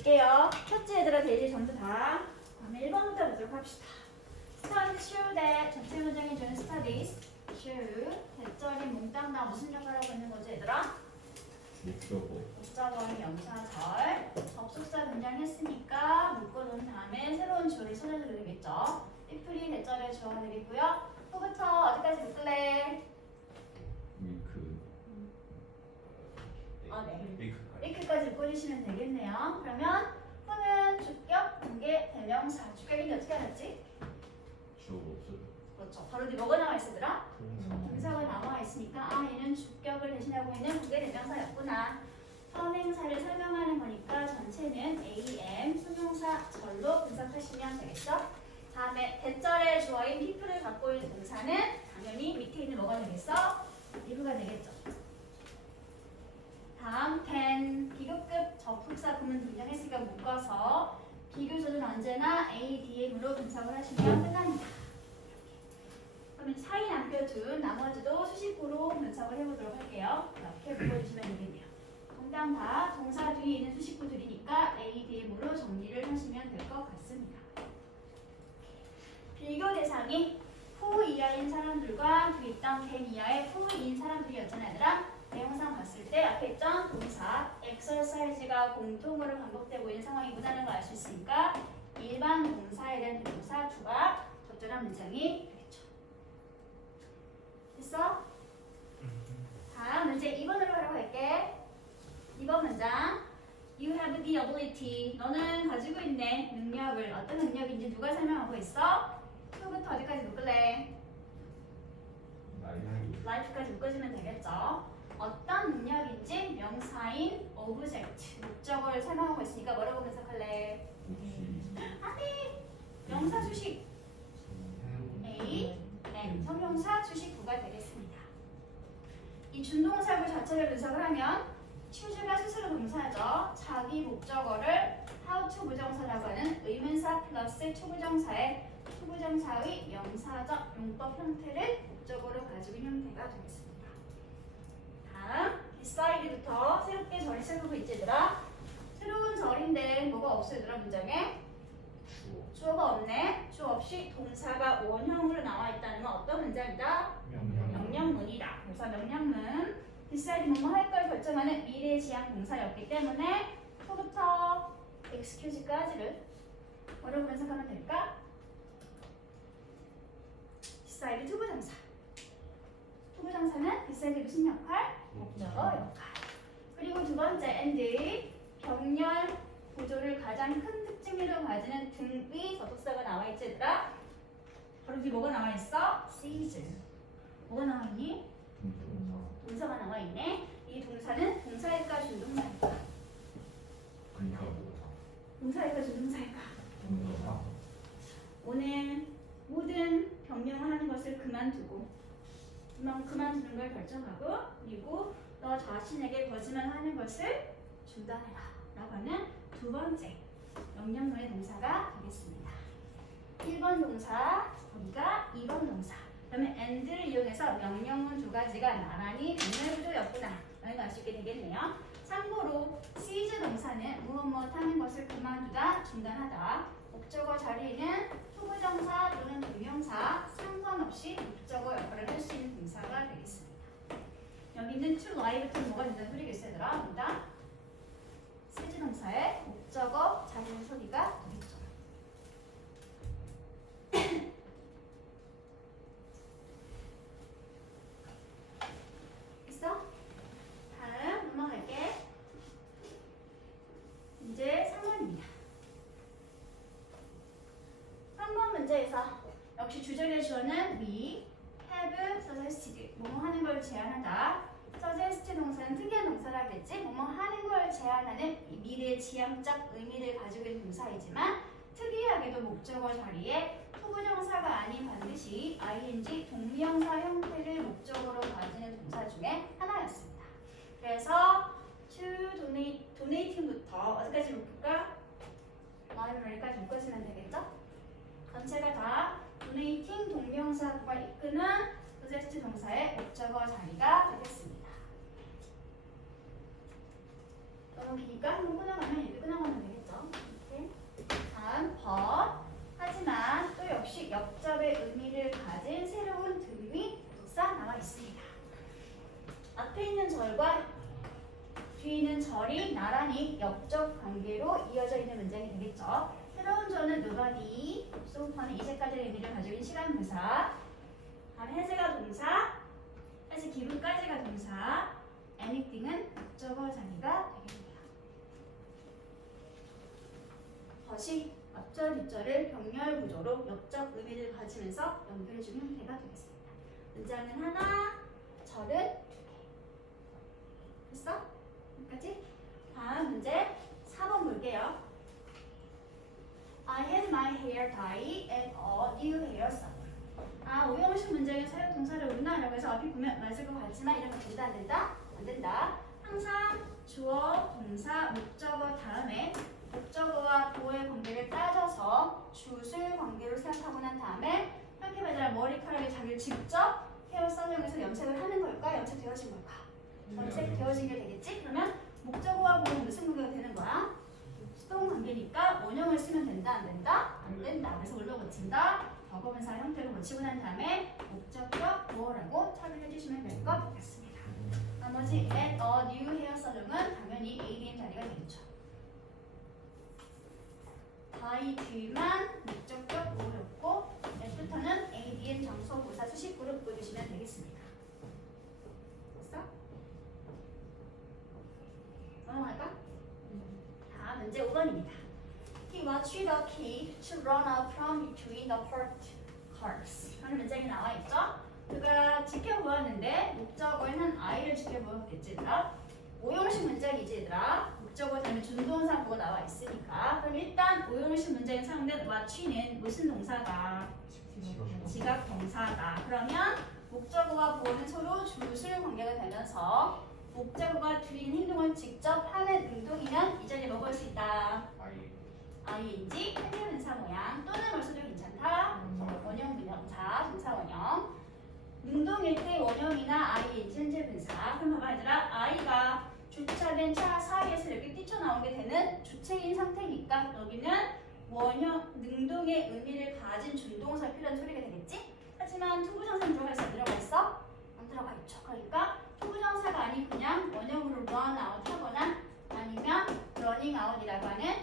볼게요. 첫째 얘들아 대지 전부 다. 다음에 1번부터 보도록 합시다. Studies show that 전체 문장의 주는 studies show 대절이 몽땅 다 무슨 역할을 하고 있는 거지 얘들아? 목적어인 명사절 접속사 등장했으니까 묶어놓은 다음에 새로운 주어를 찾아줘야 되겠죠. 삐풀이 대절의 주어가 되겠고요. 후부터 어디까지 묶을래? 네. 이렇게까지 묶어주시면 되겠네요. 그러면 후는 주격, 관계, 대명사. 주격인데 어떻게 알았지? 그렇죠. 바로 뒤 뭐가 나와 있으더라? 동사가 나와 있으니까 아 얘는 주격을 대신하고 있는 관계 대명사였구나. 선행사를 설명하는 거니까 전체는 am, 수명사 절로 분석하시면 되겠죠. 다음에 대절의 주어인 people을 갖고 있는 동사는 당연히 밑에 있는 뭐가 되겠어? if가 되겠죠. 다음 can 비교급 접속사 구문 등장했으니까 묶어서 비교조는 언제나 a, dm으로 분석을 하시면 끝납니다. 그러면 사이 남겨둔 나머지도 수식구로 분석을 해보도록 할게요. 이렇게 묶어주시면 되겠네요. 동당 다 동사 뒤에 있는 수식구들이니까 a, dm으로 정리를 하시면 될 것 같습니다. 비교 대상이 who 이하인 사람들과 그 있던 can 이하의 who인 사람들이었잖아요. 얘들아. 내용상 봤을 때 앞에 있던 동사 exercise가 공통으로 반복되고 있는 상황이구나라는 걸 알 수 있으니까 일반 동사에 대한 동사 주가 적절한 문장이 되겠죠. 됐어? 다음 문제 2번으로 하러 갈게. 2번 문장 You have the ability. 너는 가지고 있네. 능력을. 어떤 능력인지 누가 설명하고 있어? to부터 어디까지 묶을래? life까지 묶어주면 되겠죠. 어떤 능력인지 명사인 object, 목적어를 설명하고 있으니까 뭐라고 분석할래? 아니, 명사 수식 A, N, 성명사 수식구가 되겠습니다. 이 준동사구 자체를 분석을 하면 choose가 스스로 동사죠. 자기 목적어를 how to 부정사라고 하는 의문사 플러스 투부정사의 투부정사의 명사적 용법 형태를 목적어로 가지고 있는 형태가 되겠습니다. 다음 decid부터 새롭게 절이 시작하고 있지 얘들아. 새로운 절인데 뭐가 없어 얘들아 문장에? 주어가 없네. 주어 없이 동사가 원형으로 나와 있다는 건 어떤 문장이다? 명령문이다. 그래서 명령문 decide 뭐뭐 할 걸 결정하는 미래지향 동사였기 때문에 to부터 excuse까지를 뭐라고 분석하면 될까? decide 투부정사. 투부정사는 decide 무슨 역할? 목적어 역할. 그리고 두 번째 and 병렬 구조를 가장 큰 특징으로 가지는 등의 접속사가 나와 있지 얘들아. 바로 뒤에 뭐가 나와 있어? sees. 뭐가 나와 있니? 동사가 나와 있네. 이 동사는 동사일까 준동사일까? 동사일까 준동사일까? 오늘 모든 변명을 하는 것을 그만두고 그만두는 걸 결정하고 그리고 너 자신에게 거짓말하는 것을 중단해라 라고 하는 두 번째 명령문의 동사가 되겠습니다. 1번 동사, 여기가 2번 동사. 그러면 and를 이용해서 명령문 두 가지가 나란히 병렬 구조였구나 라는 걸 알 수 있게 되겠네요. 참고로 seize 동사는 무엇 하는 것을 그만두다, 중단하다. 목적어 자리에는 투부정사 또는 동명사 상관없이 목적어 역할을 할 수 있는 동사가 되겠습니다. 여기 있는 to lie부터는 뭐가 된다는 소리가 있어야 되더라. 뭔가 seize 동사의 목적어 자리의 소리가 되겠죠. 있어? 다음 넘어갈게. 이제 3번입니다. 3번 문제에서 역시 주절의 주어는 we have suggested. 뭐뭐 하는 걸 제안하다. suggest 동사는 특이한 동사라겠지. 뭐뭐 하는 걸 제안하는 미래 지향적 의미를 가지고 있는 동사이지만 특이하게도 목적어 자리에 투부정사가 아닌 반드시 ing 동명사 형태를 목적어로 가지는 동사 중에 하나였습니다. 그래서 to donating부터 어디까지 묶을까? library까지 묶어주면 되겠죠? 전체가 다 donating 동명사가 이끄는 suggest 동사의 목적어 자리가 되겠습니다. 너무 기니까 한번 끊어가면 이렇게 끊어가면 되겠죠? 관계로 이어져 있는 문장이 되겠죠. 새로운 조어는 nobody, so파는 이제까지의 의미를 가지고 있는 시간 부사, 다음 has가 동사, has given까지가 동사, anything은 목적어 자리가 되겠네요. 다시 앞절 뒷절을 병렬 구조로 역적 의미를 가지면서 연결해주는 형태가 되겠습니다. 문장은 하나, 절은 두 개. 됐어? 여기까지? 다음 문제 4번 볼게요. I had my hair dyed and a new hair salon. 오형식 문장의 사용 동사를 우리나라고 해서 앞이 보면 맞을 것 같지만 이런 거 된다 안 된다? 안 된다. 항상 주어, 동사, 목적어 다음에 목적어와 보어의 관계를 따져서 주술 관계로 생각하고 난 다음에 형태발달한 머리카락에 자기를 직접 헤어 살롱에서 염색을 하는 걸까? 염색되어진 걸까? 염색되어진 게 되겠지? 그러면 목적어와 보어는 무슨 관계가 되는 거야? 수동 관계니까 원형을 쓰면 된다 안 된다? 안 된다. 그래서 뭘로 고친다? 과거분사 형태로 고치고 난 다음에 목적격 보어라고 처리해 주시면 될 것 같습니다. 나머지 at a new hair salon은 당연히 ADM 자리가 되겠죠. by 뒤만 목적격 보어였고 at부터는 ADM 장소 부사 수식 그룹 보여주시면 되겠습니다. 됐어? 넘어갈까? 다음 문제 5번입니다. He watched the kid to run out from between the parked cars. 하는 문장이 나와 있죠? 그가 지켜보았는데 목적어에는 아이를 지켜보았겠지 얘들아. 오형식 문장이지 얘들아. 목적어 다음에 준동사 보고 나와 있으니까. 그럼 일단 오형식 문장에 사용된 watch는 무슨 동사가? 지각 동사다. 그러면 목적어와 보어는 서로 주술 관계가 되면서 목적어가 주인 행동을 직접 하는 능동이면 이 자리에 먹을 수 있다. ing인지 현재분사 모양 또는 벌써도 괜찮다. 원형 분명사 분사 원형. 능동일 때 원형이나 ing 현재분사. 그럼 봐봐 얘들아. i가 주차된 차 사이에서 이렇게 뛰쳐나오게 되는 주체인 상태니까 여기는 원형 능동의 의미를 가진 준동사 필요한 소리가 되겠지? 하지만 투부정사는 들어가 있어? 안 들어가 있어? 안 들어가 있죠. 그러니까 투부정사가 아닌 그냥 원형으로 run out 하거나 아니면 running out이라고 하는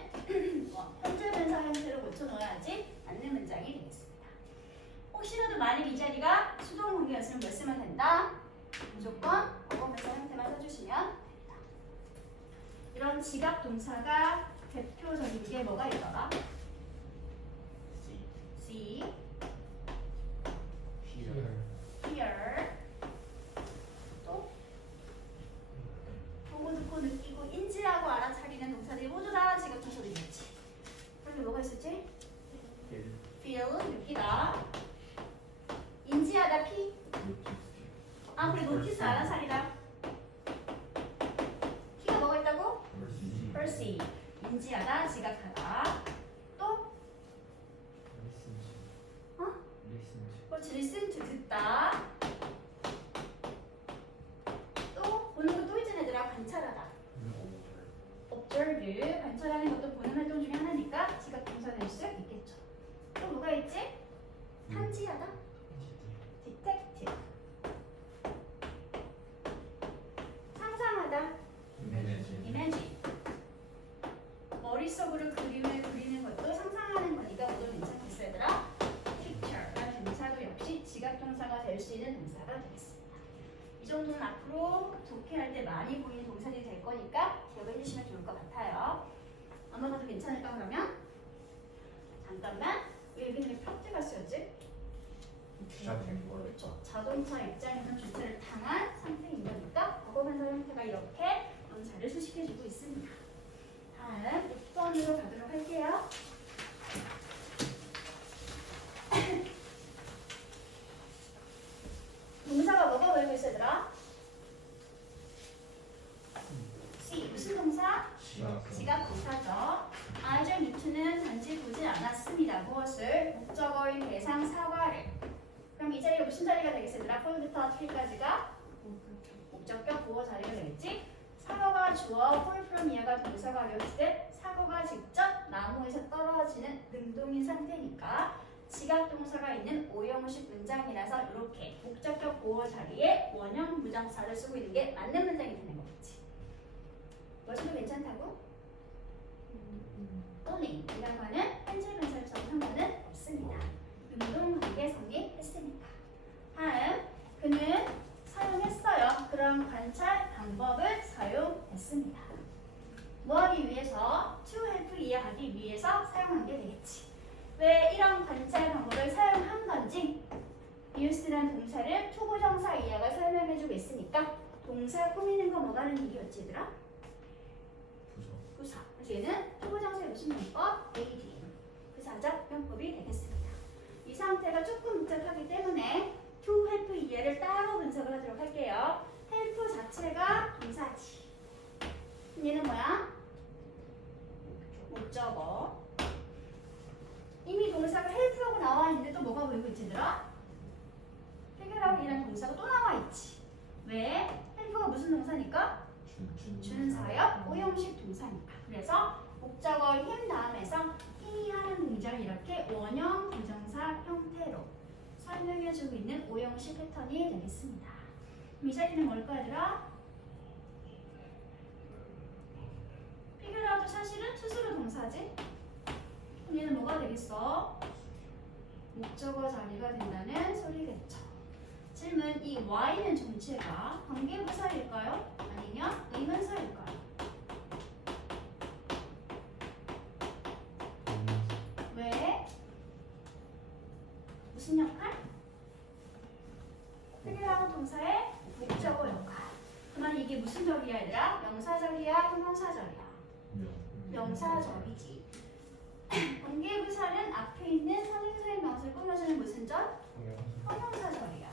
현재 분사 형태로 고쳐놓아야지 맞는 문장이 되겠습니다. 혹시라도 만약 이 자리가 수동 관계였으면 몇 쓰면 된다? 무조건 과거분사 형태만 써주시면 됩니다. 이런 지각 동사가 대표적인 게 뭐가 있더라? see, hear, 또 보고 듣고 느끼고 인지하고 알아차리는 동사들이 모두 다 지각 동사들이겠지. 그런데 뭐가 있었지? feel, 느끼다. 인지하다, P. 그래, notice, 알아차리다. P가 뭐가 있다고? perceive. 인지하다, 지각하다. 또? 그렇지, listen to, 듣다. 또, 보는 거 또 있잖아, 얘들아. 관찰하다. observe, 관찰하는 것도 보는 활동 중에 하나니까 지각 동사 될 수 있겠죠. 또 뭐가 있지? 탐지하다. detective. 상상하다. imagine. 머릿속으로 그림을 그리는 것도 상상하는 거니까 모두 괜찮겠어 얘들아. picture라는 동사도 역시 지각 동사가 될 수 있는 동사가 되겠습니다. 이 정도는 앞으로 독해할 때 많이 보이는 동사들이 될 거니까 기억을 해주시면 좋을 것 같아요. 넘어가도 괜찮을까 그러면? 잠깐만. 왜 여기는 왜 팍지가 쓰였지? 그렇죠. 자동차 입장에서는 주차를 당한 상태인 거니까 과거분사 형태가 이렇게 명사를 수식해주고 있습니다. 다음 6번으로 가도록 할게요. 동사가 뭐가 보이고 있어 얘들아? C. 무슨 동사? 지각 동사죠. I need to는 단지 보지 않았습니다. 무엇을? 목적어인 대상 사과를. 그럼 이 자리가 무슨 자리가 되겠어 얘들아? 폴부터 트리까지가 목적격 보어 자리가 되겠지? 사과가 주어, 폴 프롬 이하가 동사가 되었을 때 사과가 직접 나무에서 떨어지는 능동인 상태니까 지각 동사가 있는 오형식 문장이라서 이렇게 목적격 보어 자리에 원형 부정사를 쓰고 있는 게 맞는 문장이 되는 거겠지. 멋있도 괜찮다고? 하기 위해서 사용한 게 되겠지. 왜 이런 관찰 방법을 사용한 건지 us란 동사를 투부정사 이하가 설명해주고 있으니까 동사 꾸미는 거 뭐가 하는 얘기였지 얘들아? 부사. 그래서 얘는 투부정사의 무슨 문법? ADM. 부사적 용법이 되겠습니다. 이 상태가 조금 복잡하기 때문에 to help 이해를 따로 분석을 하도록 할게요. help 자체가 동사지. 얘는 뭐야? 목적어. 이미 동사가 help라고 나와 있는데 또 뭐가 보이고 있지 얘들아? 해결하기라는 동사가 또 나와 있지. 왜? help가 무슨 동사니까? 준사역 오형식 동사니까. 그래서 목적어 힘 다음에서 이 하는 동작을 이렇게 원형 부정사 형태로 설명해주고 있는 오형식 패턴이 되겠습니다. 이 자리는 뭘까 얘들아? figureout 사실은 스스로 동사지. 그럼 얘는 뭐가 되겠어? 목적어 자리가 된다는 소리겠죠. 질문, 이 y는 전체가 관계부사일까요? 아니면 의문사일까요? 왜? 무슨 역할? figureout 동사의 목적어 역할. 그러면 이게 무슨 절이야 얘들아? 명사절이야? 형용사절이야? 명사절이지. 관계부사는 앞에 있는 선행사의 명사를 꾸며주는 무슨 절? 형용사절이야.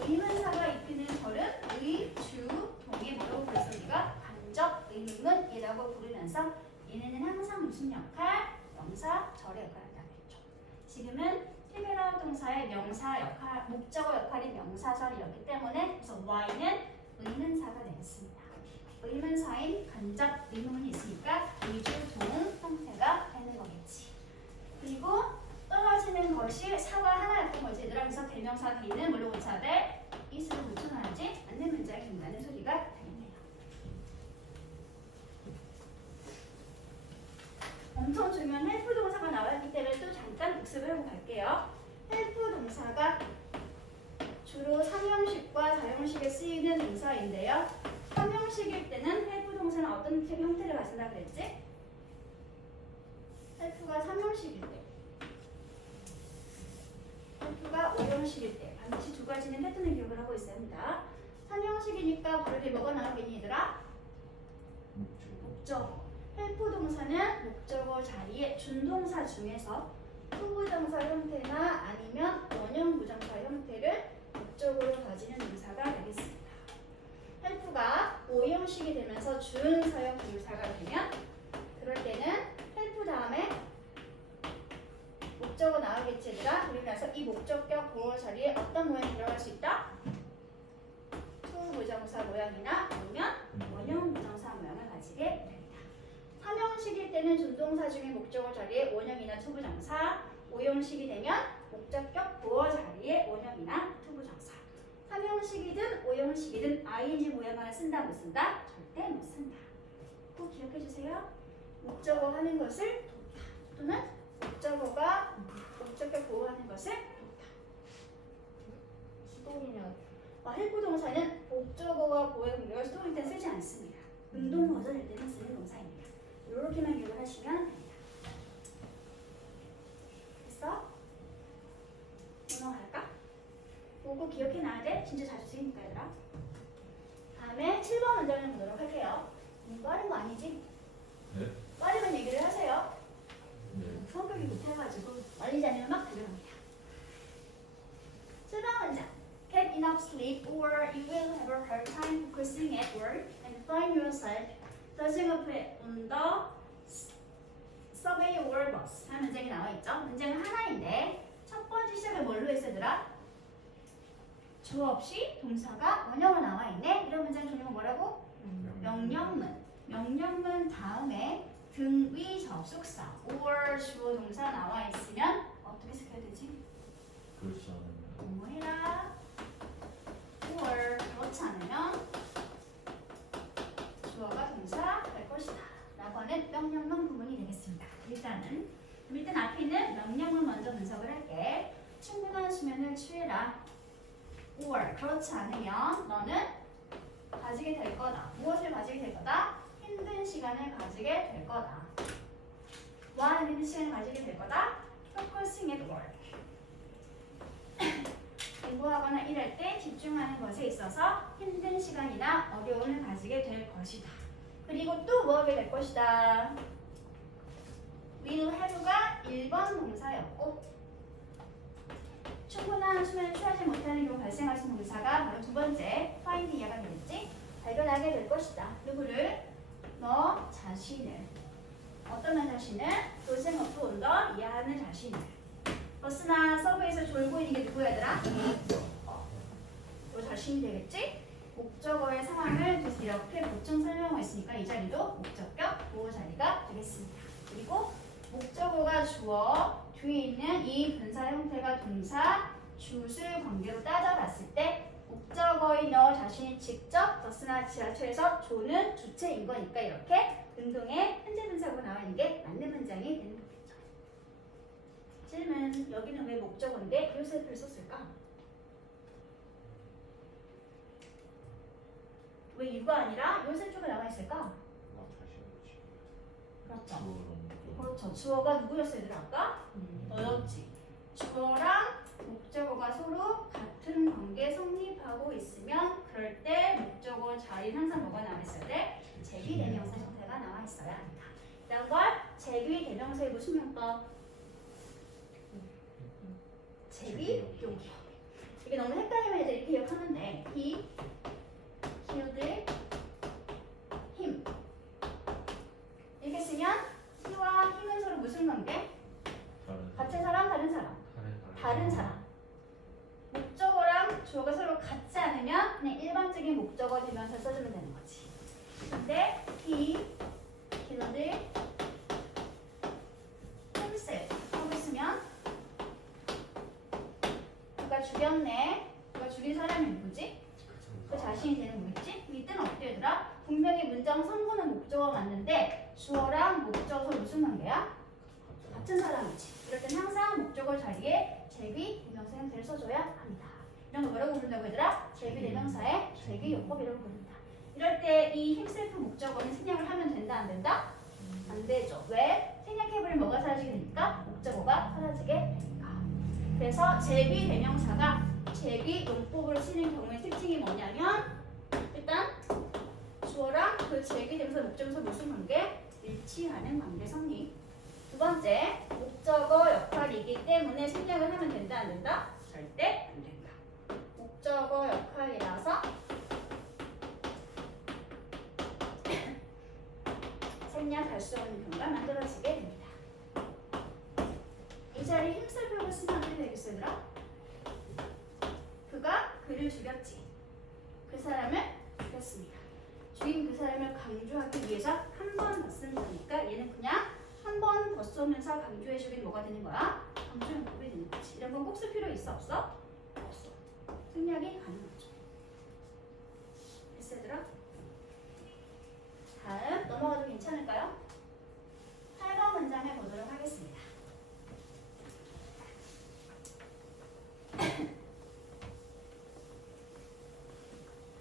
의문사가 입히는 절은 의, 주, 동에 뭐라고 불러서 우리가 간접 의문이라고 부르면서 얘네는 항상 무슨 역할? 명사절의 역할을 하겠죠. 지금은 figureout 동사의 명사 역할, 목적어 역할이 명사절이었기 때문에 그래서 y는 의문사가 되겠습니다. 의문사인 간접 의문이 있으니까 의주, 동 형태가 되는 거겠지. 그리고 떨어지는 것이 사과 하나였던 거지. 얘들아, 그래서 대명사 B는 뭘로 고쳐야 돼? is로 고쳐놔야지 맞는 문장이 된다는 소리가 되겠네요. 엄청 중요한 help 동사가 나왔기 때문에 또 잠깐 복습을 하고 갈게요. help 동사가 주로 3형식과 4형식에 쓰이는 동사인데요. 3형식일 때는 help 동사는 어떤 형태를 가진다 그랬지? help가 3형식일 때, help가 5형식일 때 반드시 두 가지는 패턴을 기억을 하고 있어야 합니다. 3형식이니까 바로 뒤에 뭐가 나오겠니 얘들아? 목적어. help 동사는 목적어 자리에 준동사 중에서 투부정사 형태나 아니면 원형 부정사 형태를 목적으로 가지는 동사가 되겠습니다. help가 5형식이 되면서 준사역 동사가 되면 그럴 때는 help 다음에 목적어 나오겠지 얘들아. 그러면서 이 목적격 보호 자리에 어떤 모양이 들어갈 수 있다? 투부정사 모양이나 아니면 원형 부정사 모양을 가지게 됩니다. 3형식일 때는 준동사 중에 목적어 자리에 원형이나 투부정사, 5형식이 되면 목적격 보호 자리에 원형이나 투부정사. 3형식이든 5형식이든 ing 모양을 쓴다 못 쓴다? 절대 못 쓴다. 꼭 기억해 주세요. 목적어 하는 것을 돕다. 또는 목적어가 목적격 보호하는 것을 돕다. 수동이면 help 동사는 목적어와 보호의 공격을 수동일 때 쓰지 않습니다. 운동 버전일 때는 쓰는 동사입니다. 이렇게만 기억을 하시면 됩니다. 됐어? 넘어갈까? 보고 기억해놔야 돼. 진짜 자주 쓰이니까 얘들아. 다음에 7번 문장을 보도록 할게요. 빠른 거 아니지? 네? 빠르면 얘기를 하세요. 네. 성격이 급해가지고 말리지 않으면 막 들어갑니다. 7번 문장. Get enough sleep or you will have a hard time focusing at work and find yourself dozing off on the subway or bus. 하는 문장이 나와 있죠. 문장은 하나인데 첫 번째 시작을 뭘로 했어 얘들아? 주 없이 동사가 원형으로 나와 있네. 이런 문장 종류가 뭐라고? 명령문. 명령문 다음에 등위 접속사 or 주어 동사 나와 있으면 어떻게 쓰게 되지? 그렇지 않으면 뭐 해라 or 그렇지 않으면 주어가 동사 될 것이다 라고 하는 명령문 부분이 되겠습니다. 일단 앞에 있는 명령문 먼저 분석을 할게. 충분한 수면을 취해라 or 그렇지 않으면 너는 가지게 될 거다. 무엇을 가지게 될 거다? 힘든 힘든 시간을 가지게 될 거다. 뭐하는 힘든 시간을 가지게 될 거다? Focusing at work. 공부하거나 일할 때 집중하는 것에 있어서 힘든 시간이나 어려움을 가지게 될 것이다. 그리고 또 뭐 하게 될 것이다. will have가 1번 동사였고 충분한 수면을 취하지 못하는 경우 발생할 수 있는 동사가 바로 두 번째 find 이하가 되겠지? 발견하게 될 것이다. 누구를? 너 자신을. 어떤 너 자신을? 도생 of 온더 이해하는 자신을. 버스나 서브에서 졸고 있는 게 누구 얘들아? 너 자신이 되겠지? 목적어의 상황을 이렇게 보충 설명하고 있으니까 이 자리도 목적격 보호 자리가 되겠습니다. 그리고 목적어가 주어, 뒤에 있는 이 분사 형태가 동사, 주술 관계로 따져봤을 때 목적어인 너 자신이 직접 버스나 지하철에서 조는 주체인 거니까 이렇게 운동에 현재 분사가 나와 있는 게 맞는 문장이 되는 거겠죠. 질문, 여기는 왜 목적어인데 요셉을 썼을까? 왜 유가 아니라 요셉조가 나와 있을까? 나 자신이지. 그렇죠. 그렇죠. 주어가 누구였어야 되나 아까? 너였지. 주어랑 목적어가 서로 같은 관계 성립하고 있으면 그럴 때 목적어 자리는 항상 뭐가 나와 있어야 돼? 제귀 대명사 형태가 나와 있어야 합니다. 이런 걸 제귀 대명사의 무슨 형법? 제귀 용법. 이게 너무 헷갈리면 이제 이렇게 기억하면 돼. 히, 키우드, 힘. 이렇게 쓰면 히와 힘은 서로 무슨 관계? 같은 사람, 다른 사람. 다른 사람. 목적어랑 주어가 서로 같지 않으면 그냥 일반적인 목적어 대명사 써주면 되는 거지. 근데 he, killed himself 하고 있으면 누가 죽였네. 누가 죽인 사람이 누구지? 그 자신이 되는 거겠지? 이 뜻은 어때 얘들아? 분명히 문장 성분은 목적어가 맞는데 주어랑 목적어 무슨 관계야? 같은 사람이지. 이럴 땐 항상 목적어 자리에 제귀 대명사 형태를 써줘야 합니다. 이런 거 뭐라고 부른다고 얘들아? 제귀 대명사의 제귀 용법이라고 부릅니다. 이럴 때 이 힘셀프 목적어는 생략을 하면 된다 안 된다? 안 되죠. 왜? 생략해버리면 뭐가 사라지게 되니까? 목적어가 사라지게 되니까. 그래서 제귀 대명사가 제귀 용법으로 쓰는 경우의 특징이 뭐냐면 일단 주어랑 그 제귀 대명사 목적어에서 무슨 관계? 일치하는 관계 성립. 두 번째, 목적어 역할이기 때문에 생략을 하면 된다 안 된다? 절대 안 된다. 목적어 역할이라서 생략할 수 없는 경우가 만들어지게 됩니다. 이 자리에 힘쓸표를 쓰면 어떻게 되겠어 얘들아? 그가 그를 죽였지. 그 사람을 죽였습니다. 죽인 그 사람을 강조하기 위해서 한 번 더 쓴 거니까 얘는 그냥 한 번 더 써면서 강조해주긴 뭐가 되는 거야? 강조용법이 되는 거지. 이런 건 꼭 쓸 필요 있어 없어? 없어. 생략이 가능하죠. 됐어 얘들아? 다음 넘어가도 괜찮을까요? 8번 문장을 보도록 하겠습니다.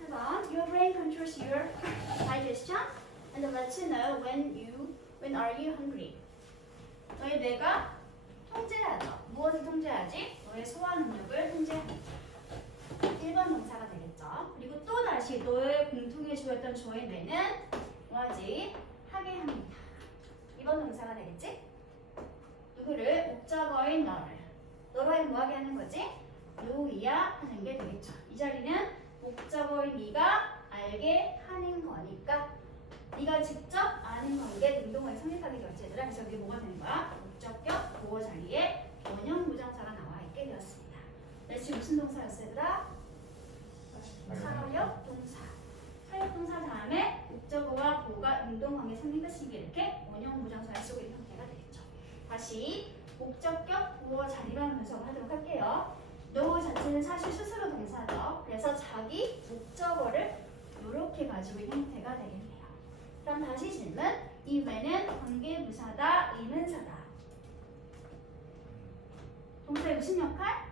8번 Your brain controls your digestion and lets you know when are you hungry. 너의 뇌가 통제하죠. 무엇을 통제하지? 너의 소화 능력을 통제하죠. 1번 동사가 되겠죠. 그리고 또 다시 너의 공통의 주였던 주어의 뇌는 뭐하지? 하게 합니다. 2번 동사가 되겠지? 누구를? 목적어인 너로 하여 뭐하게 하는 거지? 노이야 하는 게 되겠죠. 이 자리는 목적어인 네가 알게 하는 거니까 네가 직접 아는 관계 능동어에 성립하게 되었지 얘들아. 그래서 이게 뭐가 되는 거야? 목적격 보호 자리에 원형 부정사가 나와 있게 되었습니다. 지금 무슨 동사였어 얘들아? 사역 동사. 사역 동사 다음에 목적어와 보호가 능동관계 성립했으니까 이렇게 원형 부정사를 쓰고 있는 형태가 되겠죠. 다시 목적격 보호 자리라는 분석을 하도록 할게요. no 자체는 사실 스스로 동사죠. 그래서 자기 목적어를 이렇게 가지고 있는 형태가 되겠네요. 그럼 다시 질문. 이 when은 관계부사다, 의문사다. 동사의 무슨 역할?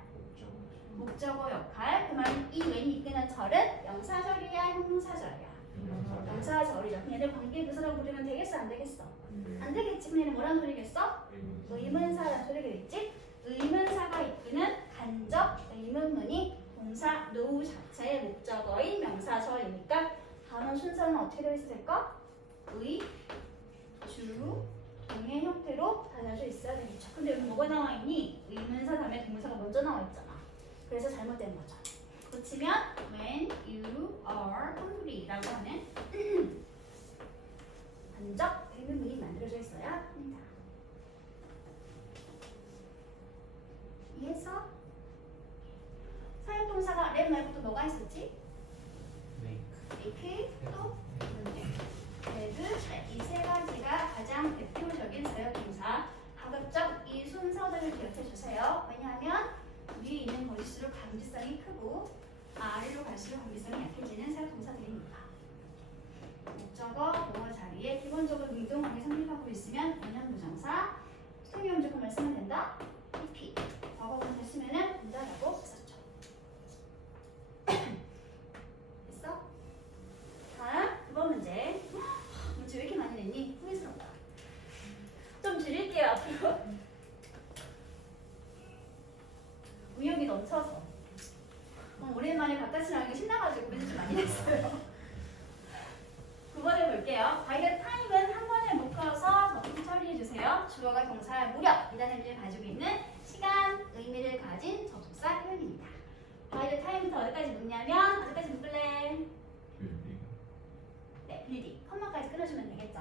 목적어 역할. 그 말은 이 when이 이끄는 절은 명사절이야, 형용사절이야? 명사절이죠. 그럼 얘들 관계부사라고 부르면 되겠어 안 되겠어? 안 되겠지. 그럼 얘는 뭐라는 소리겠어? 의문사라는 소리겠지? 의문사가 이끄는 간접 의문문이 동사 노 자체의 목적어인 명사절이니까 단어 순서는 어떻게 되어 있을까? 의, 주, 동의 형태로 달라져 있어야 되겠죠. 근데 여기 뭐가 나와 있니? 의문사 다음에 동사가 먼저 나와 있잖아. 그래서 잘못된 거죠. 고치면 when you are hungry라고 하는 간접 의문문이 만들어져 있어야 합니다. 이해했어? 사용동사가 랩 말고 또 뭐가 있었지? make, 또 배드, 이 세 가지가 가장 대표적인 사용동사. 가급적 이 순서들을 기억해 주세요. 왜냐하면 위에 있는 것일수록 강제성이 크고 아래로 갈수록 강제성이 약해지는 사용동사들이니까. 목적어, 보어 자리에 기본적으로 능동관계 성립하고 있으면 원형부정사, 수동형조금을 쓰면 된다. PP, 과거분사 쓰면은 된다라고 썼죠. 됐어? 다음 9번 문제. 문제 왜 이렇게 많이 냈니? 후회스럽다. 좀 줄일게요 앞으로. 의욕이 넘쳐서. 오랜만에 바깥을 나가기 신나가지고 문제 좀 많이 냈어요. 9번을 볼게요. 바이드 타임은 한 번에 묶어서 적극 처리해주세요. 주어가 동사를 무려 이라는 의미를 가지고 있는 시간, 의미를 가진 접속사 표현입니다. 바이드 타임부터 어디까지 묶냐면 어디까지 묶을래? 네, 빌딩. 컴마까지 끊어주면 되겠죠.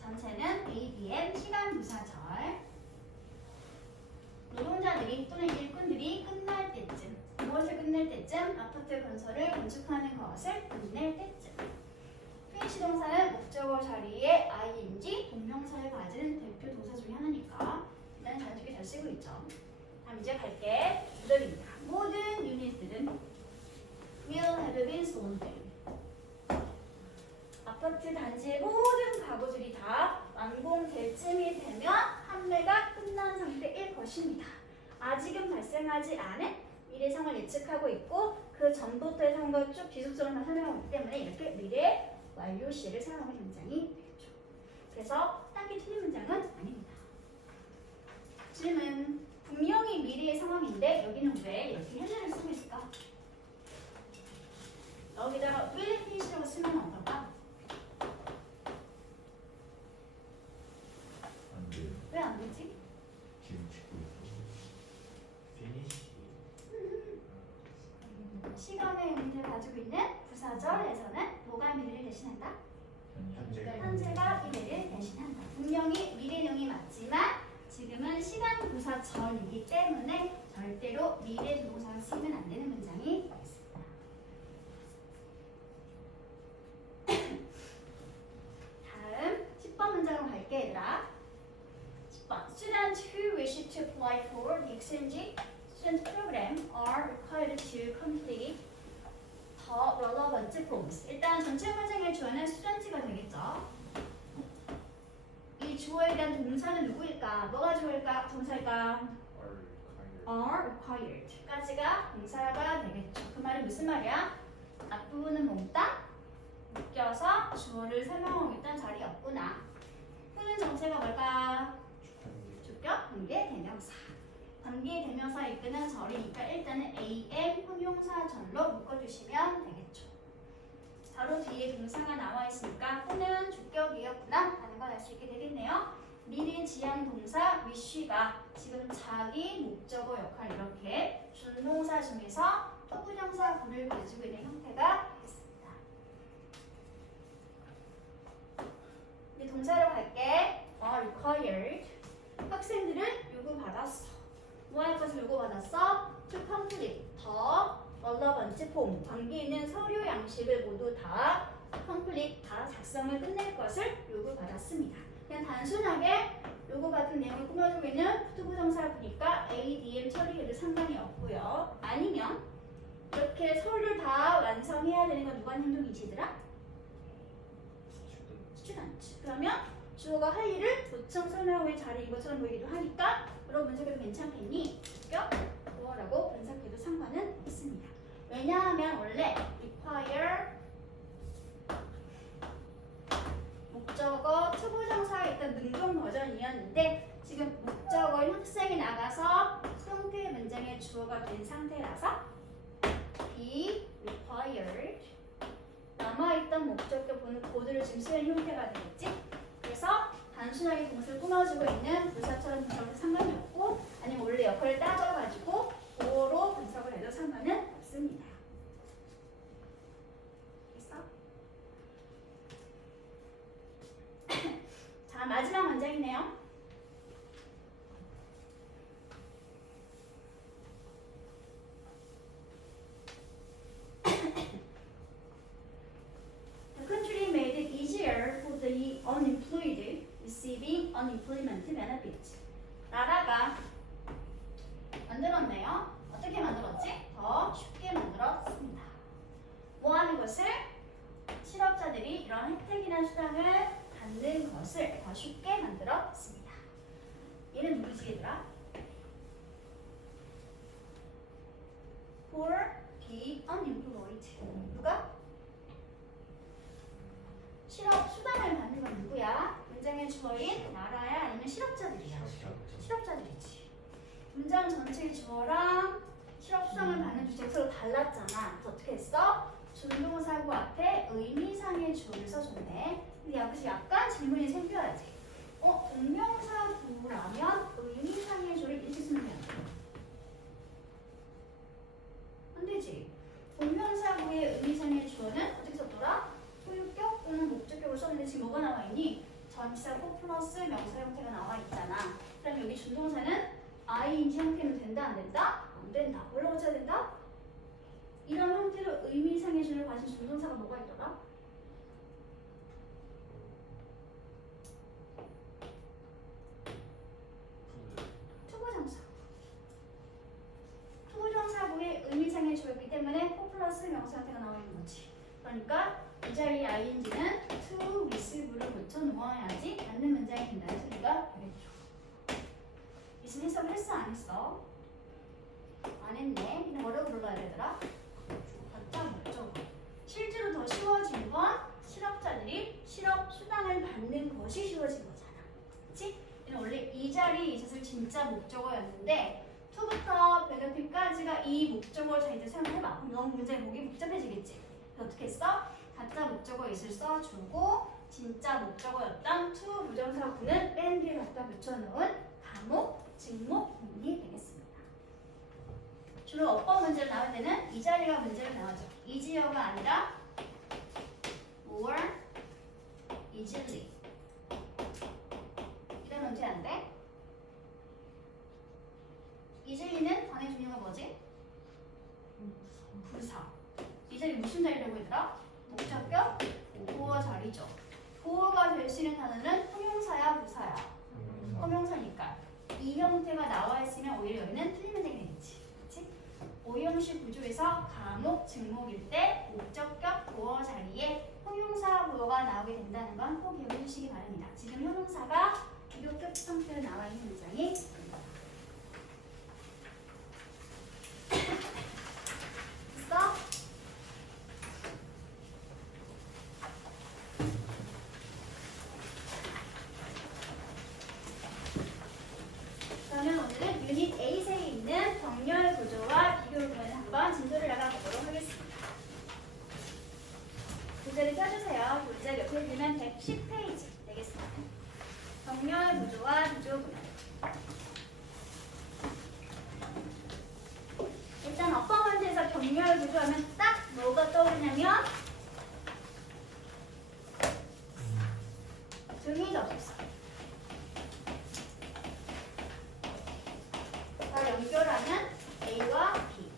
전체는 ADM 시간 부사절. 노동자들이 또는 일꾼들이 끝날 때쯤, 무엇을 끝낼 때쯤? 아파트 건설을 건축하는 것을 끝낼 때쯤. 피니시 동사는 목적어 자리에 ing, 동명사를 가진 대표 동사 중에 하나니까 일단 자연스럽게 잘 쓰고 있죠. 다음 이제 갈게. 주절입니다. 모든 유닛들은 will have been sold. 아파트 단지의 모든 가구들이 다 완공될 쯤이 되면 판매가 끝난 상태일 것입니다. 아직은 발생하지 않은 미래 상황을 예측하고 있고 그 전부터의 상황과 쭉 지속적으로 설명하고 있기 때문에 이렇게 미래 완료 시를 사용하는 문장이 되겠죠. 그래서 딱히 틀린 문장은 아닙니다. 질문. 분명히 미래의 상황인데 여기는 왜 이렇게 현재를 쓰고 있을까? 여기다가 will finish라고 쓰면 어떨까? 안 돼요. 왜 안 되지? 지금 짓고 있어. 시간의 의미를 가지고 있는 부사절에서는 뭐가 미래를 대신한다? 현재가 미래를 대신한다. 분명히 미래형이 맞지만 지금은 시간 부사절이기 때문에 절대로 미래 동사를 쓰면 안 되는 문장이 있습니다. 다음 10번 문장으로 갈게 얘들아. 10번. Students who wish to apply for the exchange student program are required to complete the relevant forms. 일단 전체 문장의 주어는 student가 되겠죠. 이 주어에 대한 동사는 누구일까? 뭐가 주어일까? 동사일까? are required 까지가 동사가 되겠죠. 그 말이 무슨 말이야? 앞부분은 몽땅 묶여서 주어를 설명하고 있던 자리였구나. 후는 정체가 뭘까? 주격, 관계, 대명사. 관계, 대명사 이끄는 절이니까 일단은 am, 형용사절로 묶어주시면 되겠죠. 바로 뒤에 동사가 나와 있으니까 후는 주격이었구나 라는 걸 알 수 있게 되겠네요. 미래 지향 동사 wish가 지금 자기 목적어 역할 이렇게 준동사 중에서 토부정사 구를 가지고 있는 형태가 있습니다. 이제 동사로 갈게. required. 학생들은 요구받았어. 뭐 할 것을 요구받았어? to complete 더 relevant form. 관계 있는 서류 양식을 모두 다 complete 다 작성을 끝낼 것을 요구받았습니다. 그냥 단순하게 요구받은 내용을 꾸며주고 있는 투부정사 보니까 ADM 처리해도 상관이 없고요. 아니면 이렇게 서류를 다 완성해야 되는 건 누가 하는 행동이지 얘들아? 스튜던트. 그러면 주어가 할 일을 도청 설명하고 있는 자리인 것처럼 보이기도 하니까 그런 분석해도 괜찮겠니? 주격, 보어라고 분석해도 상관은 있습니다. 왜냐하면 원래 require 목적어 투부정사가 있던 능동 버전이었는데 지금 목적어인 학생이 나가서 형태의 문장의 주어가 된 상태라서 be required 남아있던 목적격 보는 코드를 지금 쓰는 형태가 되겠지? 그래서 단순하게 동사를 꾸며주고 있는 부사처럼 분석은 상관이 없고 아니면 원래 역할을 따져가지고 보어로 분석을 해도 상관은 없습니다. 됐어? 자, 마지막 문장이네요. The country made it easier for the unemployed receiving unemployment benefits. 나라가 만들었네요. 어떻게 만들었지? 더 쉽게 만들었습니다. 뭐 하는 것을? 실업자들이 이런 혜택이나 수당을 받는 것을 더 쉽게 만들었습니다. 얘는 누구지 얘들아? For the unemployed. 누가? 실업 수당을 받는 건 누구야? 문장의 주어인 나라야 아니면 실업자들이야? 실업자들이지. 문장 전체의 주어랑 실업 수당을 받는 주제가 서로 달랐잖아. 그래서 어떻게 했어? 준동사구 앞에 의미상의 주어를 써줬네. 근데 여기서 약간 질문이 생겨야지. 동명사구라면 의미상의 주어를 이렇게 쓰면 돼. 안 되지. 동명사구의 의미상의 주어는 어떻게 썼더라? 소유격 또는 목적격을 썼는데 지금 뭐가 나와 있니? 전치사구 플러스 명사 형태가 나와 있잖아. 그럼 여기 준동사는 ing 형태는 된다 안 된다? 안 된다. 뭘로 고쳐야 된다? 이런 형태로 의미상의 주어를 가진 준동사가 뭐가 있더라? 투부정사. 투부정사구의 의미상의 주어이기 때문에 포 플러스 명사 형태가 나와 있는 거지. 그러니까 이 자리에 ing는 to receive를 붙여 놓아야지 맞는 문장이 된다는 소리가 되겠죠. 무슨 해석을 했어 안 했어? 안 했네. 근데 뭐라고 불러야 되더라? 가짜 목적어. 실제로 더 쉬워진 건 실업자들이 실업 수당을 받는 것이 쉬워진 거잖아. 그치? 원래 이 자리에 있었을 진짜 목적어였는데 to부터 benefit까지가 이 목적어 자리를 사용해봐. 그럼 너무 문제의 목이 복잡해지겠지. 그래서 어떻게 했어? 가짜 목적어 있을 써주고 진짜 목적어였던 to 부정사구는 맨 뒤에 갖다 붙여놓은 과목, 직목, 문이 되겠습니다. 주로 어법 문제로 나올 때는 이 자리가 문제로 나오죠. easier가 아니라 more easily 이런 문제 안 돼? easily는 단의 종류가 뭐지? 부사. 이 자리 무슨 자리라고 했더라? 목적격 보어 자리죠. 보어가 될 수 있는 단어는 형용사야 부사야? 형용사니까 이 형태가 나와 있으면 오히려 여기는 틀린 문장이 되겠지. 그치? 오형식 구조에서 과목, 직목일 때 목적격 보어 자리에 형용사 보어가 나오게 된다는 건 꼭 기억해 주시기 바랍니다. 지금 형용사가 비교급 형태로 나와 있는 문장이 있습니다. 됐어? 그러면 오늘은 유닛 8에 있는 정렬 구조와 비교 구문을 한번 진도를 나가보도록 하겠습니다. 문제를 펴주세요. 문제 옆에 들면 110페이지 되겠습니다. 정렬 구조와 비교 구문. 일단 어법 문제에서 정렬 구조하면 딱 뭐가 떠오르냐면 등이 접속사. 연결하는 A와 B.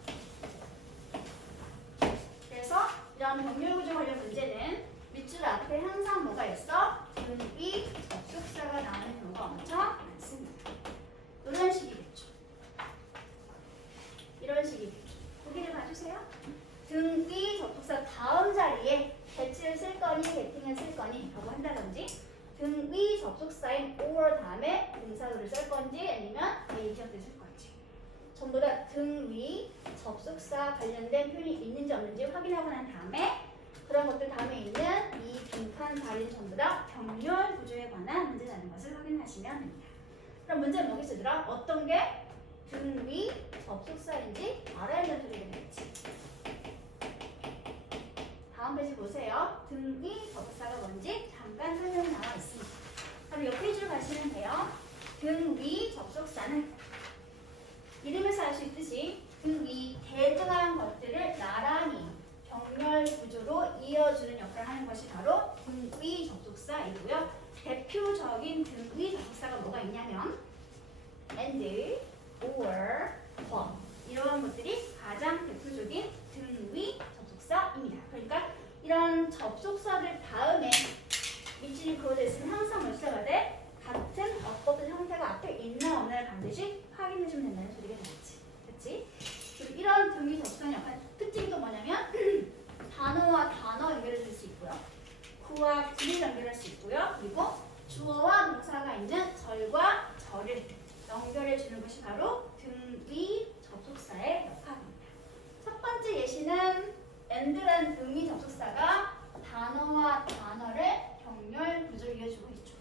그래서 이런 정렬구조 관련 문제는 밑줄 앞에 항상 뭐가 있어? 등비 접속사가 나오는 경우가 엄청 많습니다. 이런 식이겠죠. 이런 식이겠죠. 보기를 봐주세요. 등비 접속사 다음 자리에 대치를 쓸 거니 개팅을 쓸 거니 라고 한다든지 등비 접속사인 or 다음에 동사를 쓸 건지 아니면 대입형을 쓸 건지 전부 다 등 위 접속사 관련된 표현이 있는지 없는지 확인하고 난 다음에 그런 것들 다음에 있는 이 빈칸 자리는 전부 다 병렬 구조에 관한 문제라는 것을 확인하시면 됩니다. 그럼 문제는 뭐겠습니까? 어떤 게 등 위 접속사인지 알아야 되는 소리가 되겠지. 다음 페이지 보세요. 등 위 접속사가 뭔지 잠깐 설명이 나와 있습니다. 바로 옆 페이지로 가시면 돼요. 등 위 접속사는 이름에서 알 수 있듯이 등 위 대등한 것들을 나란히 병렬 구조로 이어주는 역할을 하는 것이 바로 등 위 접속사이고요. 대표적인 등 위 접속사가 뭐가 있냐면 and, or, but 이러한 것들이 가장 대표적인 등 위 접속사입니다. 그러니까 이런 접속사들 다음에 밑줄이 그어져 있으면 항상 몇 시가 돼? 같은 어법된 형태가 앞에 있나 없나를 반드시 확인해주면 된다는 소리가 되겠지. 그렇지? 그리고 이런 등 위 접속사의 약간 특징이 또 뭐냐면 단어와 단어 연결해 줄 수 있고요. 구와 구를 연결할 수 있고요. 그리고 주어와 동사가 있는 절과 절을 연결해 주는 것이 바로 등 위 접속사의 역할입니다. 첫 번째 예시는 and라는 등 위 접속사가 단어와 단어를 병렬 구조로 이어주고 있죠.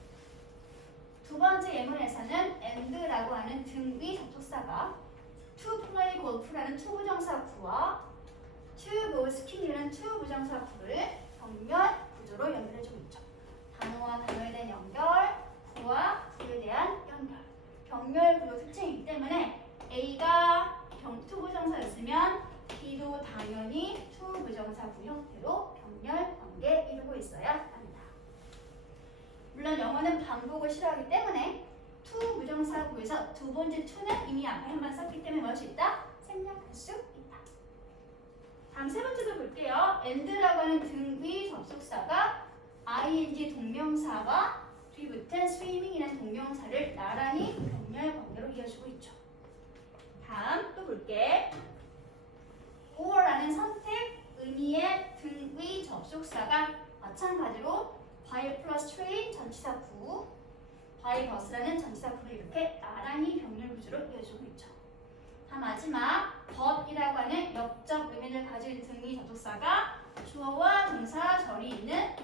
두 번째 예문에서는 and라고 하는 등 위 접속사가 to play golf라는 to 부정사 구와 to go skiing이라는 to 부정사 구를 병렬 구조로 연결해주고 있죠. 단어와 단어에 대한 연결, 구와 구에 대한 연결. 병렬 구조 특징이기 때문에 A가 to 부정사였으면 B도 당연히 to 부정사 구 형태로 병렬 관계 이루고 있어야 합니다. 물론 영어는 반복을 싫어하기 때문에 to 부정사 구에서 두 번째 to는 이미 앞에 한 번 썼기 때문에 뭘 수 있다? 생략할 수 있다. 다음 세 번째도 볼게요. and라고 하는 등 위 접속사가 ing 동명사와 뒤붙은 swimming이라는 동명사를 나란히 병렬 관계로 이어주고 있죠. 다음 또 볼게. or라는 선택 의미의 등 위 접속사가 마찬가지로 by 플러스 train 전치사 구, by bus라는 전치사 구를 이렇게 나란히 병렬 구조로 이어주고 있죠. 다음 마지막 but이라고 하는 역적 의미를 가진 등 위 접속사가 주어와 동사 절이 있는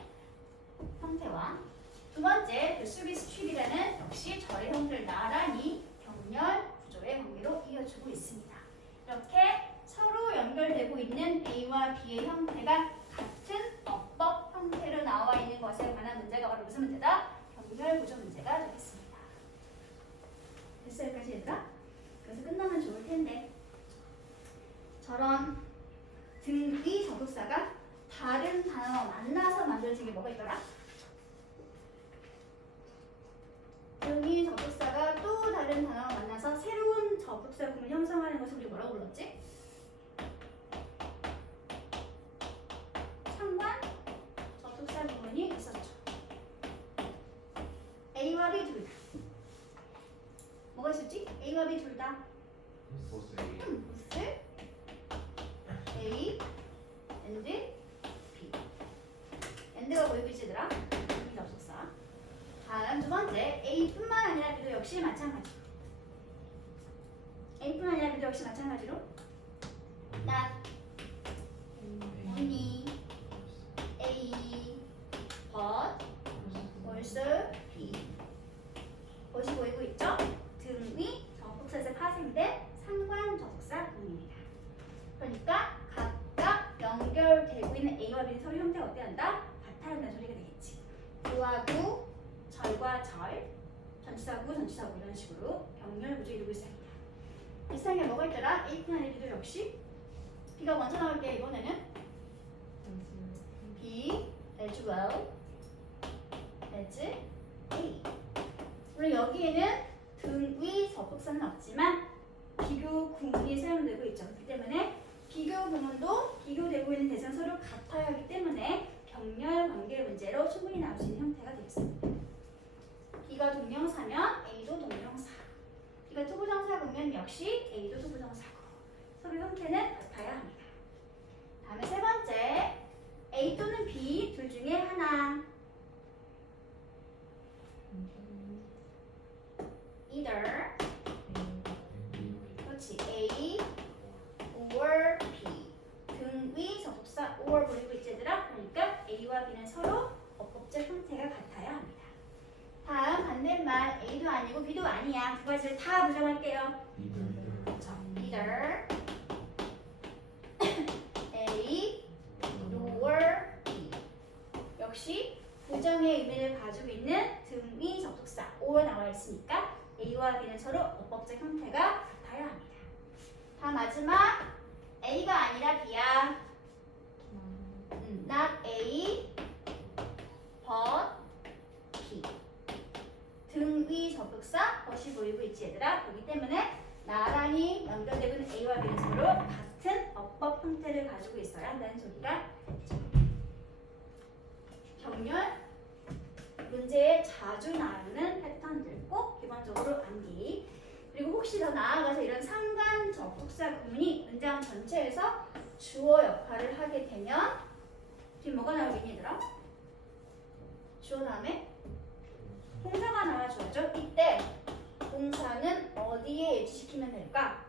형태와 두 번째 service trip이라는 역시 절의 형태를 나란히 병렬 구조의 관계로 이어주고 있습니다. 이렇게 서로 연결되고 있는 A와 B의 형태가 같은 어법 형태로 나와 있는 것에 관한 문제가 바로 무슨 문제다? 병렬 구조 문제가 되겠습니다. 됐어요, 여기까지 얘들아? 그래서 끝나면 좋을 텐데 저런 등 위 접속사가 다른 단어와 만나서 만들어진 게 뭐가 있더라? 등 위 접속사가 또 다른 단어와 만나서 새로운 접속사 구문을 형성하는 것을 우리 뭐라고 불렀지? 상관 접속사 구문이 있었죠. A와 B 둘 다. 뭐가 있었지? A와 B 둘 다. 보스 보스 A and B. and가 보이고 있지 얘들아? 이 접속사. 다음 두 번째 A뿐만 아니라 B도 역시 마찬가지. A뿐만 아니라 B도 역시 마찬가지로 not only A but also B. 것이 보이고 있죠? 등 위 접속사에서 파생된 상관 접속사 구문입니다. 그러니까 각각 연결되고 있는 A와 B의 서로 형태가 어때야 한다? 같아야 한다는 소리가 되겠지. 구와 구, 절과 절, 전치사 구, 전치사 구 이런 식으로 병렬 구조 이루고 있습니다. 비슷한 게 뭐가 있더라? A뿐 아니라 B도 역시 B가 먼저 나올게요. 이번에는 B as well as A. 물론 여기에는 등 위 접속사는 없지만 비교 구문이 사용되고 있죠. 그렇기 때문에 비교 구문도 비교되고 있는 대상 서로 같아야 하기 때문에 병렬 관계 문제로 충분히 나올 수 있는 형태가 되겠습니다. B가 동명사면 A도 동명사. B가 투부정사구면 역시 A도 투부정사구. 서로 형태는 같아야 합니다. 다음에 세 번째 A 또는 B 둘 중에 하나. either 그렇지 A or B 등 위 접속사 or 보이고 있지 얘들아? 그러니까 A도 아니고 B도 아니야. 두 가지를 다 부정할게요. 이들 자, either A nor B. 역시 부정의 의미를 가지고 있는 등위 접속사 or 나와 있으니까 A와 B는 서로 어법적 형태가 같아야 합니다. 다 마지막 A가 아니라 B야. Not A but B. 등위 접속사 것이 보이고 있지 얘들아. 그렇기 때문에 나란히 연결되고 있는 A와 B는 서로 같은 어법 형태를 가지고 있어야 한다는 소리가 되죠. 경률 문제에 자주 나오는 패턴들 꼭 기본적으로 암기. 그리고 혹시 더 나아가서 이런 상관 접속사 구문이 문장 전체에서 주어 역할을 하게 되면 지금 뭐가 나오겠니 얘들아? 주어 다음에 동사가 나와주었죠. 이때 동사는 어디에 일치시키면 될까?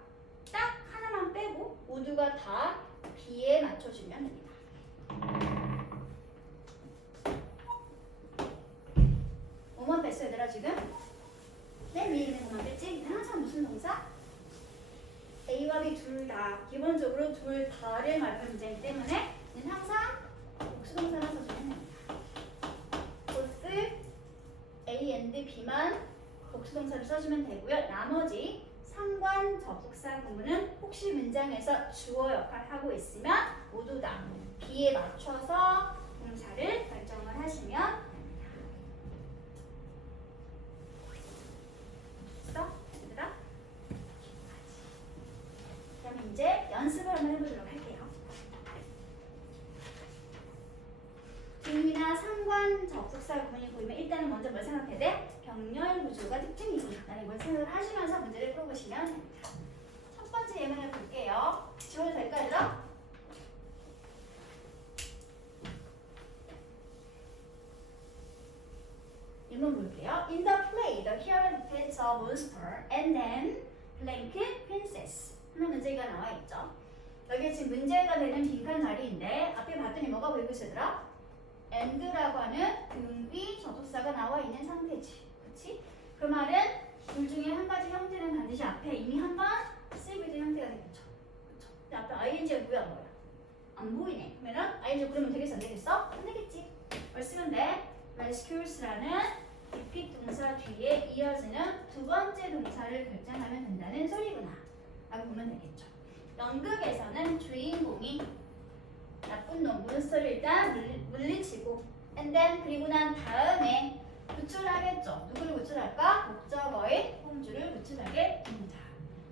딱 하나만 빼고 모두가 다 B에 맞춰주면 됩니다. 뭐만 뺐어 얘들아 지금? 맨 위에 있는 것만 뺐지? 항상 무슨 동사? A와 B 둘 다 기본적으로 둘 다를 말하는 문제이기 때문에 항상 복수동사만 써주면 됩니다. both A and B만 복수동사를 써주면 되고요. 나머지 상관 접속사 구문은 혹시 문장에서 주어 역할을 하고 있으면 모두 다 B에 맞춰서 동사를 결정을 하시면 됩니다. 됐어? 얘들아? 그럼 이제 연습을 한번 해보도록 할게요. 등이나 상관 접속사 구문이 보이면 일단은 먼저 뭘 생각해야 돼? 병렬 구조가 특징이구나. 이걸 생각을 하시면서 문제를 풀어보시면 됩니다. 첫 번째 예문을 볼게요. 지워도 될까 얘들아? 예문 볼게요. In the play, the hero defeats a monster and then blank princess. 하는 문제가 나와 있죠. 여기 지금 문제가 되는 빈칸 자리인데 앞에 봤더니 뭐가 보이고 있으더라? and라고 하는 등위 접속사가 나와 있는 상태지. 그치? 그 말은 둘 중에 한 가지 형태는 반드시 앞에 이미 한번 쓰이고 형태가 되겠죠. 그쵸? 근데 앞에 ing가 뭐야 뭐야? 안 보이네. 그러면 ing 그러면 되겠어 안 되겠어? 안 되겠지. 뭘 쓰면 돼? rescues라는 repeat 동사 뒤에 이어지는 두 번째 동사를 결정하면 된다는 소리구나 라고 보면 되겠죠. 연극에서는 주인공이 나쁜 놈 몬스터를 일단 물리치고 and then 그리고 난 다음에 구출하겠죠. 누구를 구출할까? 목적어인 공주를 구출하게 됩니다.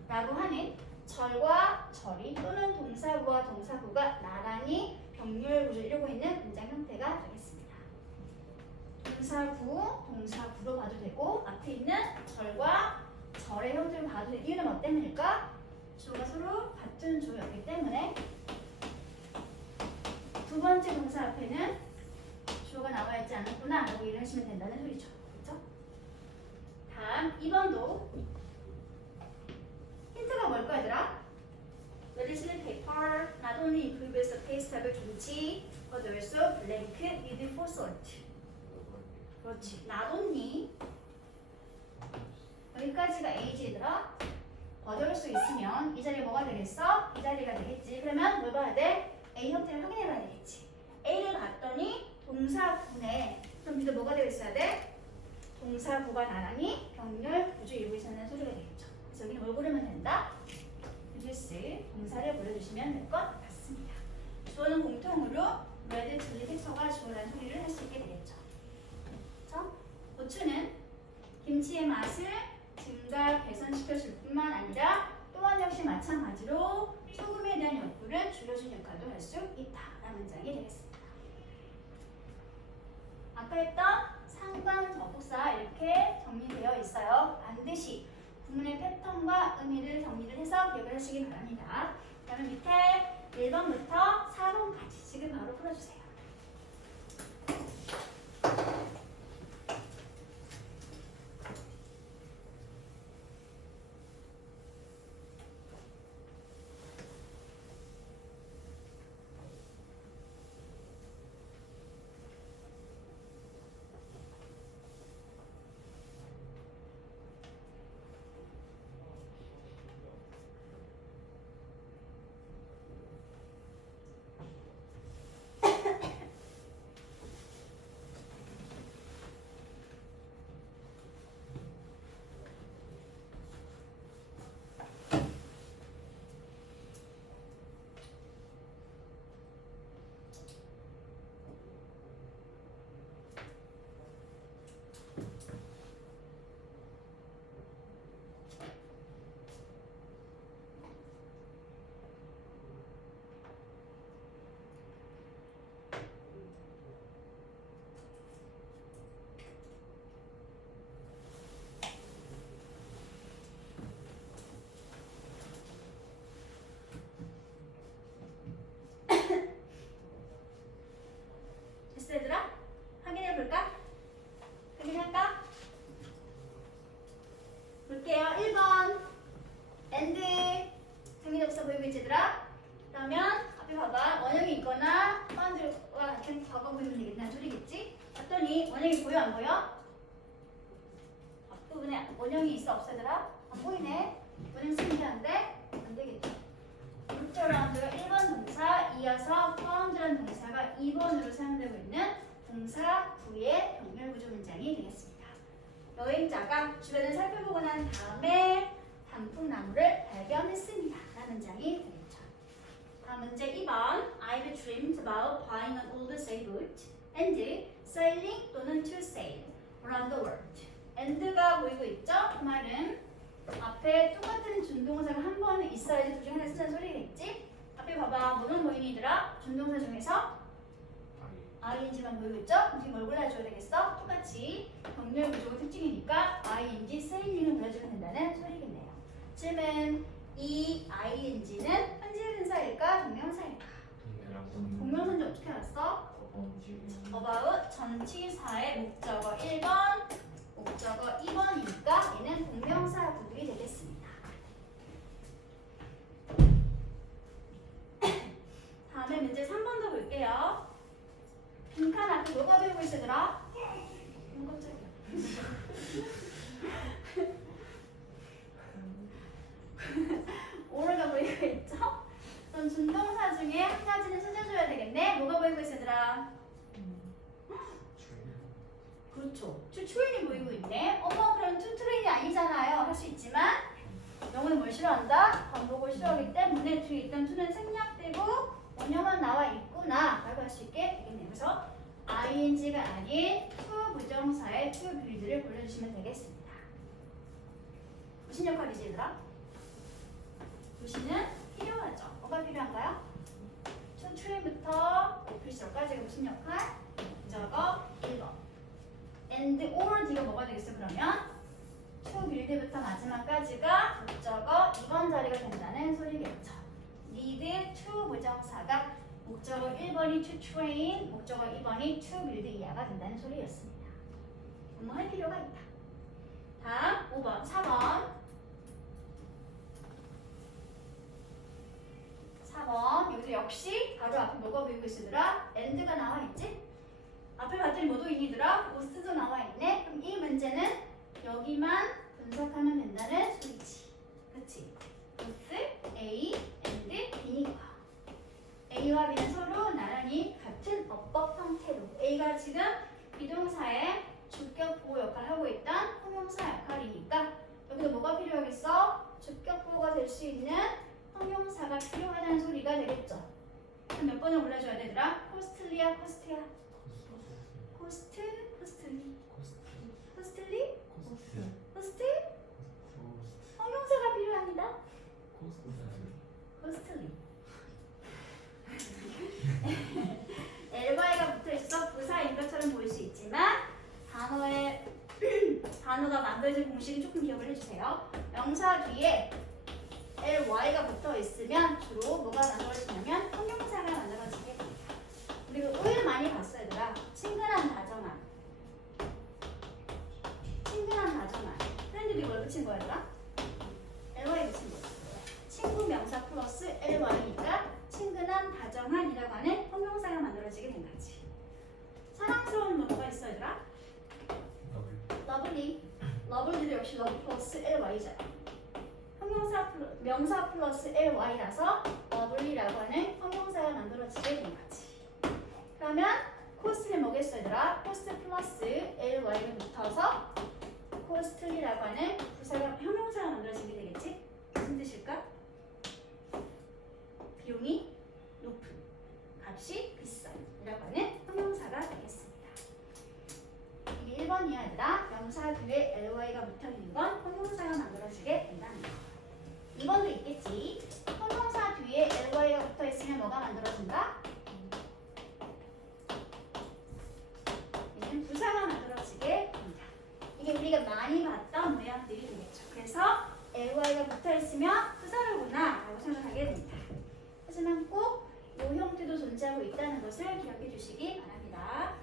라고 하는 절과 절이 또는 동사구와 동사구가 나란히 병렬 구조를 이루고 있는 문장 형태가 되겠습니다. 동사구, 동사구로 봐도 되고 앞에 있는 절과 절의 형태를 봐도 되고 이유는 뭐 때문일까? 주어가 서로 같은 주어였기 때문에 두 번째 동사 앞에는 주어가 나와 있지 않았구나 라고 이해를 하시면 된다는 소리죠. 그렇죠? 다음 2번도 힌트가 뭘까 얘들아? The listening paper not only improves the taste of kimchi but also blank with full salt. 그렇지. not only 여기까지가 A지 얘들아. 버전일 수 있으면 이 자리에 뭐가 되겠어? 이 자리가 되겠지. 그러면 뭘 봐야 돼? A 형태를 확인해 봐야 되겠지. A를 봤더니 동사구네. 그럼 B도 뭐가 되어 있어야 돼? 동사구가 나란히 병렬 구조 이루고 있는 소리가 되겠죠. 그래서 여기는 뭘 고르면 된다? produce 동사를 보여주시면 될 것 같습니다. 주어는 공통으로 red, chili, 색소가 주어라는 소리를 할 수 있게 되겠죠. 그렇죠? 고추는 김치의 맛을 증가, 개선시켜줄 뿐만 아니라 또한 역시 마찬가지로 소금에 대한 욕구를 줄여주는 역할도 할 수 있다라는 문장이 되겠습니다. 아까 했던 상관 접속사 이렇게 정리되어 있어요. 반드시 구문의 패턴과 의미를 정리를 해서 기억을 하시기 바랍니다. 그러면 밑에 1번부터 4번까지 지금 바로 풀어주세요. 원형이 있어 없어 얘들아? 안 보이네. 원형 쓰면 되는데 안 되겠죠. 루트라운드가 1번 동사 이어서 파운드라는 동사가 2번으로 사용되고 있는 동사 부의 병렬 구조 문장이 되겠습니다. 여행자가 주변을 살펴보고 난 다음에 단풍나무를 발견했습니다. 라는 문장이 되겠죠. 다음 문제 2번. I've dreamed about buying an old sailboat and sailing 또는 to sail around the world. and가 보이고 있죠? 그 말은 앞에 똑같은 준동사가 한 번은 있어야지 둘 중에 하나 쓰는 소리겠지? 앞에 봐봐. 뭐는 보이니더라? 준동사 중에서 ing만 보이고 있죠? 그럼 뒤에 뭘 골라줘야 되겠어? 똑같이 병렬 구조가 특징이니까 ing, sailing을 골라주면 된다는 소리겠네요. 질문. 이 ing는 현재 분사일까? 동명사일까? 동명사인지 어떻게 알았어? about 전치사의 목적어 1번, 목적어 2번이니까 얘는 동명사 구들이 되겠습니다. 다음에 문제 3번도 볼게요. 빈칸 앞에 뭐가 배우고 있으더라? 깜짝이야. 오르가 보이고 있죠? 그럼 준동사 중에 한 가지는 찾아줘야 되겠네. 뭐가 보이고 있으더라? 그렇죠. to train이 보이고 있네. 어머 그럼 to train이 아니잖아요. 할 수 있지만 영어는 뭘 싫어한다? 반복을 싫어하기 때문에 뒤에 있던 to는 생략되고 원형만 나와 있구나 라고 할 수 있게 되겠네요. 그래서 ing가 아닌 to 부정사의 to build를 골라주시면 되겠습니다. 무슨 역할이지 얘들아? 도시는 필요하죠. 뭐가 필요한가요? to train부터 official까지가 무슨 역할? 저거 1번. and or D가 뭐가 되겠어 그러면? to build부터 마지막까지가 목적어 2번 자리가 된다는 소리겠죠. need to 부정사가 목적어 1번이 to train, 목적어 2번이 to build 이하가 된다는 소리였습니다. 할 필요가 있다. 다음 5번, 4번. 4번 여기도 역시 바로 앞에 뭐가 보이고 있으더라? and가 나와 있지? 앞에 봤더니 뭐도 있니더라? most도 나와 있네. 그럼 이 문제는 여기만 분석하면 된다는 소리지. 그치? both A and B니까 A와 B는 서로 나란히 같은 어법 형태로 A가 지금 비동사의 주격 보호 역할을 하고 있던 형용사 역할이니까 여기도 뭐가 필요하겠어? 주격 보호가 될 수 있는 형용사가 필요하다는 소리가 되겠죠. 그럼 몇 번을 골라줘야 되더라? costly야, cost야? cost, costly, costly, cost? 형용사가 필요합니다. costly. LY가 붙어있어 부사인 것처럼 보일 수 있지만 단어가 만들어진 공식이 조금 기억을 해주세요. 명사 뒤에 LY가 붙어있으면 주로 뭐가 만들어지냐면 형용사가 만들어지게 됩니다. 우리가 오해를 많이 봤어 얘들아. 친근한 다정한. 친근한 다정한. 프렌드들이 뭘 붙인 거야 얘들아? LY 붙인 거야. 친구 명사 플러스 LY니까 친근한 다정한이라고 하는 형용사가 만들어지게 된 거지. 사랑스러운 뭐가 있어 얘들아? 러블리. 러블리도 역시 러브 플러스 LY잖아. 명사 플러스 LY라서 러블리라고 하는 형용사가 만들어지게 된 거지. 그러면 코스트는 뭐겠어 얘들아? 코스트 플러스 LY가 붙어서 코스트리라고 하는 부사가 형용사가 만들어지게 되겠지? 무슨 뜻일까? 비용이 높은, 값이 비싼 이라고 하는 형용사가 되겠습니다. 이게 1번이야 얘들아. 명사 뒤에 LY가 붙어있는 건 형용사가 만들어지게 된다는 거. 2번도 있겠지. 형용사 뒤에 LY가 붙어있으면 뭐가 만들어진다? 얘는 부사가 만들어지게 됩니다. 이게 우리가 많이 봤던 모양들이 되겠죠. 그래서 LY가 붙어있으면 부사로구나 라고 생각하게 됩니다. 하지만 꼭 이 형태도 존재하고 있다는 것을 기억해 주시기 바랍니다.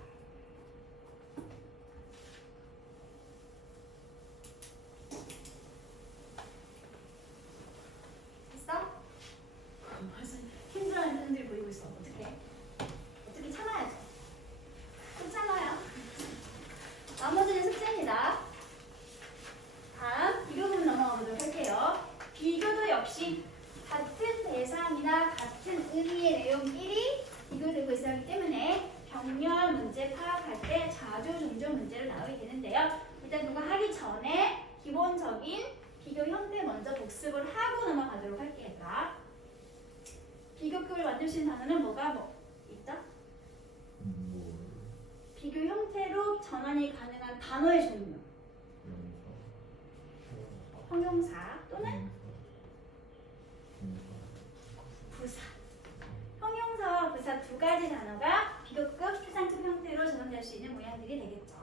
됐어? 벌써 힘들어하는 사람들이 보이고 있어. 어떡해? 어떻게 참아야죠? 좀 참아요. 나머지는 숙제입니다. 비교 형태 먼저 복습을 하고 넘어가도록 할게요. 얘들아. 비교급을 만들 수 있는 단어는 뭐가 있죠? 뭘 비교 형태로 전환이 가능한 단어의 종류. 형용사 또는 부사. 형용사와 부사 두 가지 단어가 비교급, 추상급 형태로 전환될 수 있는 모양들이 되겠죠.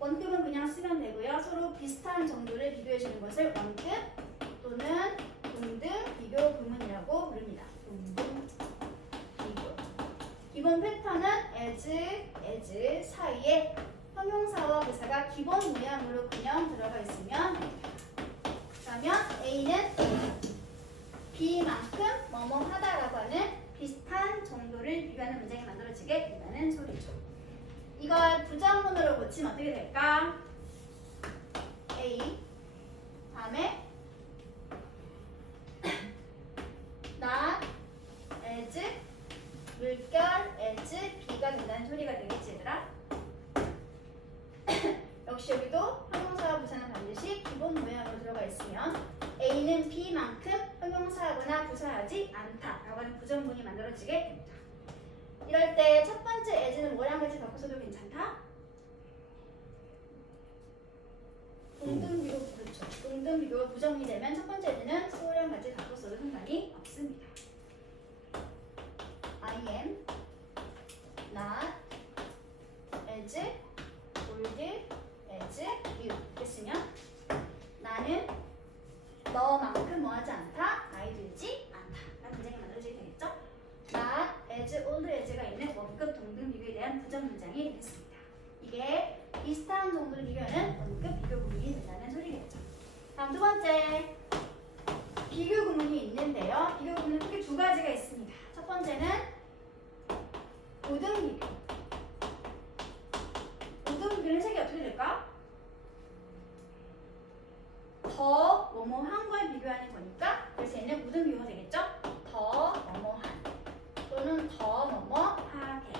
원급은 그냥 쓰면 되고요. 서로 비슷한 정도를 비교해 주는 것을 원급 또는 동등 비교 구문이라고 부릅니다. 동등 비교. 기본 패턴은 as 사이에 형용사와 부사가 기본 모양으로 그냥 들어가 있으면 됩니다. 그러면 A는 B만큼 뭐뭐 하다라고 하는 비슷한 정도를 비교하는 문장이 만들어지게 된다는 소리죠. 이걸 부정문으로 고치면 어떻게 될까? A 다음에 not as 물결 as B가 된다는 소리가 되겠지 얘들아? 역시 여기도 형용사와 부사는 반드시 기본 모양으로 들어가 있으면 A는 B만큼 형용사하거나 부사하지 않다라고 하는 부정문이 만들어지게 됩니다. 이럴 때 첫 번째 as는 뭐랑 같이 바꿔서도 괜찮다? 동등 비교, 그렇죠. 동등 비교가 부정이 되면 첫 번째 as는 so랑 같이 바꿔서도 상관이 없습니다. I am not as old as you 됐으면 나는 너만큼 뭐하지 않다? 나이 들지 않다 라는 문장이 만들어지게 되겠죠? not as old as가 있는 원급 동등 비교에 대한 부정 문장이 되겠습니다. 이게 비슷한 정도를 비교하는 원급 비교 구문이 된다는 소리겠죠. 다음 두 번째 비교 구문이 있는데요. 비교 구문은 크게 두 가지가 있습니다. 첫 번째는 우등 비교. 우등 비교는 해석이 어떻게 될까? 더 뭐뭐한 걸 비교하는 거니까 그래서 얘는 우등 비교가 되겠죠? 더 뭐뭐한 또는 더 뭐뭐하게.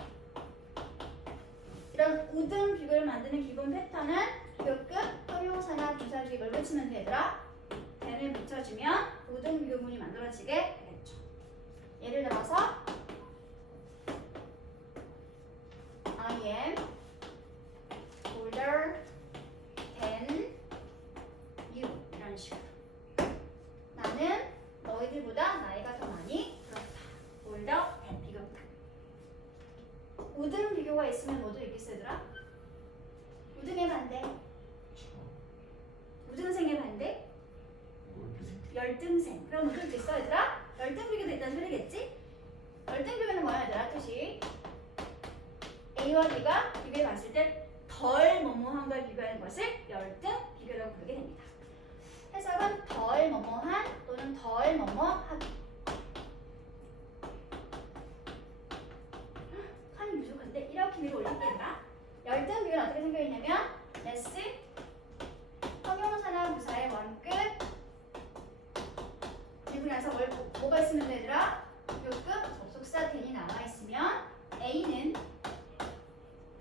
이런 우등 비교를 만드는 기본 패턴은 비교급 형용사나 부사 뒤에 뭘 붙이면 되더라? 대를 붙여주면 우등 비교문이 만들어지게 되겠죠. 예를 들어서 I am older than you 이런 식으로 나는 너희들보다 나이가 더 많이 들었다. older than 비교다. 우등 비교가 있으면 뭐도 있겠어 얘들아? 우등의 반대 우등생의 반대 열등생. 그럼 어떨 수 있어 얘들아? 열등 비교도 있다는 소리겠지? 열등 비교는 뭐야 얘들아? 뜻이 A와 B가 비교해 봤을 때 덜 뭐뭐한 걸 비교하는 것을 열등 비교라고 부르게 됩니다. 해석은 덜 뭐뭐한 또는 덜 뭐뭐하기. 칸이 부족한데 이렇게 위로 올릴게요. 열등 비교는 어떻게 생겨있냐면 S 형용사나 부사의 원급 그리고 나서 뭐가 있으면 되더라? 비교급 접속사 then이 남아있으면 A는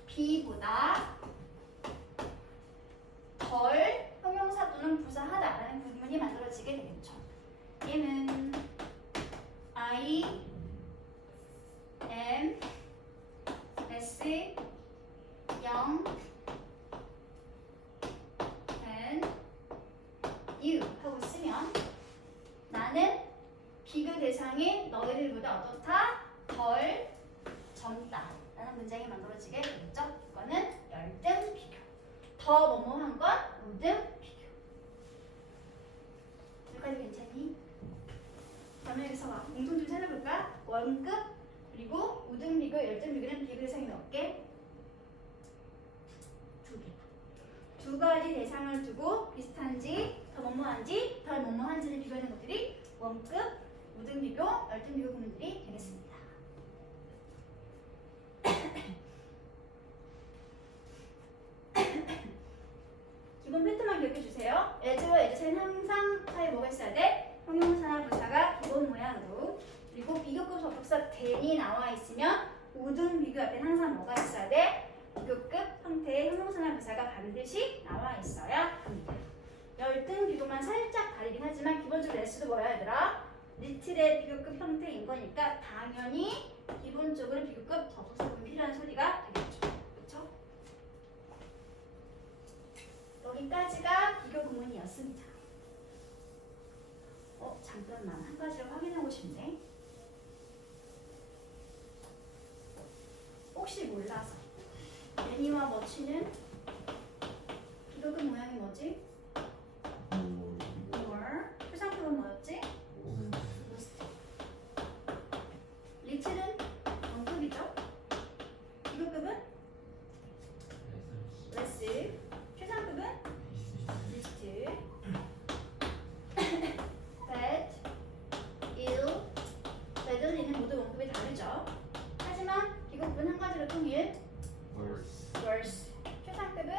B보다 덜 형용사 또는 부사하다라는 구문이 만들어지게 되겠죠. 얘는 I am less young than you 하고 있으면 나는 비교 대상이 너희들보다 어떻다? 덜 젊다 라는 문장이 만들어지게 되겠죠. 이거는 열등 비교. 더 뭐뭐한 건 우등 비교. 여기까지 괜찮니? 그러면 여기서 공통 좀 찾아볼까? 원급 그리고 우등 비교, 열등 비교는 비교 대상이 몇 개? 두 개. 두 가지 대상을 두고 비슷한지 더 뭐뭐한지 덜 뭐뭐한지를 비교하는 것들이 원급, 우등 비교, 열등 비교 구문들이 되겠습니다. 기본 패턴만 기억해 주세요. as와 as 사이는 항상 사이에 뭐가 있어야 돼? 형용사나 부사가 기본 모양으로. 그리고 비교급 접속사 then이 나와 있으면 우등 비교 앞에 항상 뭐가 있어야 돼? 비교급 형태의 형용사나 부사가 반드시 나와 있어야 합니다. 열등 식으로만 살짝 다르긴 하지만 기본적으로 s도 뭐야 얘들아? 리틀의 비교급 형태인 거니까 당연히 기본적으로 비교급 접속사분이 필요한 소리가 되겠죠. 그렇죠? 여기까지가 비교 구문이었습니다. 잠깐만 한 가지를 확인하고 싶네. 혹시 몰라서 애니와 머치는 비교급 모양이 뭐지? more. 표상급은 뭐였지? most. 리틀은 원급이죠? 비교급은 less. 최상급은 least. bad, ill, badly는 모두 원급이 다르죠. 하지만 비교급은 한 가지로 통일. worse. 최상급은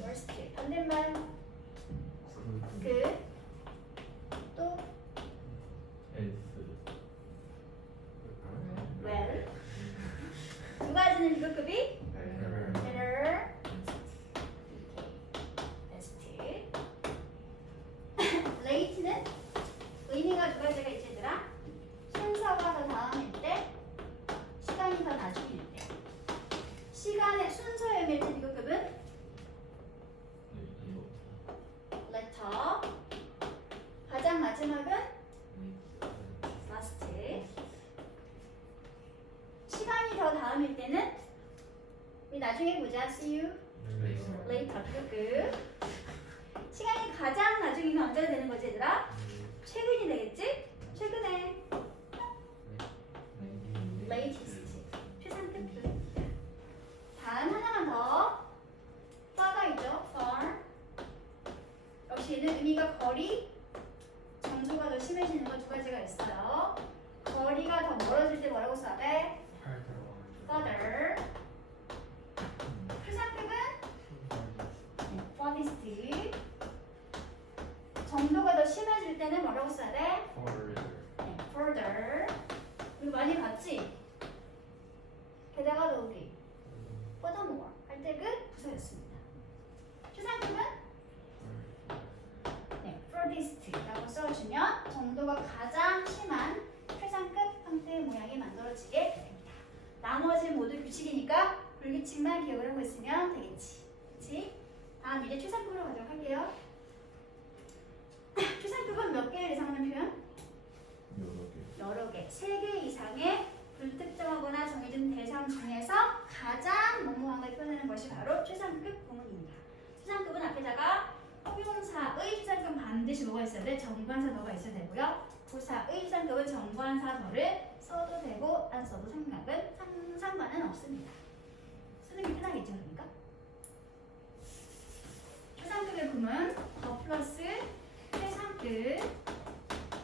worst. 반대말 good. 또 well. 두 가지는 비교급이 better, best. late는 의미가 두 가지가 있지 얘들아. 순서가 더 다음일 때, 시간이 더 나중일 때. 시간의 순서의 의미일 때 비교급은 letter. 가장 마지막은 last. 시간이 더 다음일 때는 우리 나중에 보자. See you later. 비교급. 시간이 가장 나중이면 언제가 되는 거지 얘들아? 최근이 되겠지? 최근에 latest. 최상급 비교급입니다. 다음 하나만 더. far이죠. far. 역시 얘는 의미가 거리, 정도가 더 심해지는 거 두 가지가 있어요. 거리가 더 멀어질 때 뭐라고 써야 돼? further. 표상급은 farthest. 정도가 더 심해질 때는 뭐라고 써야 돼? further. 이거 많이 봤지? 게다가 더 우리 furthermore 할 때 그 부사였습니다. 표상급은 furthest라고 써주면 정도가 가장 심한 최상급 형태의 모양이 만들어지게 됩니다. 나머지 모두 규칙이니까 불규칙만 기억을 하고 있으면 되겠지. 그치? 다음 이제 최상급으로 가도록 할게요. 최상급은 몇 개를 예상하는 표현? 여러 개. 3개 이상의 불특정하거나 정해진 대상 중에서 가장 뭐뭐한 걸 표현하는 것이 바로 최상급 구문입니다. 최상급은 앞에다가 형용사의 최상급은 반드시 뭐가 있어야 돼? 정관사 더가 있어야 되고요. 부사의 최상급은 정관사 더를 써도 되고 안 써도 상관은 없습니다. 쓰는 게 편하겠죠, 그러니까? 최상급의 구문 더 플러스 최상급.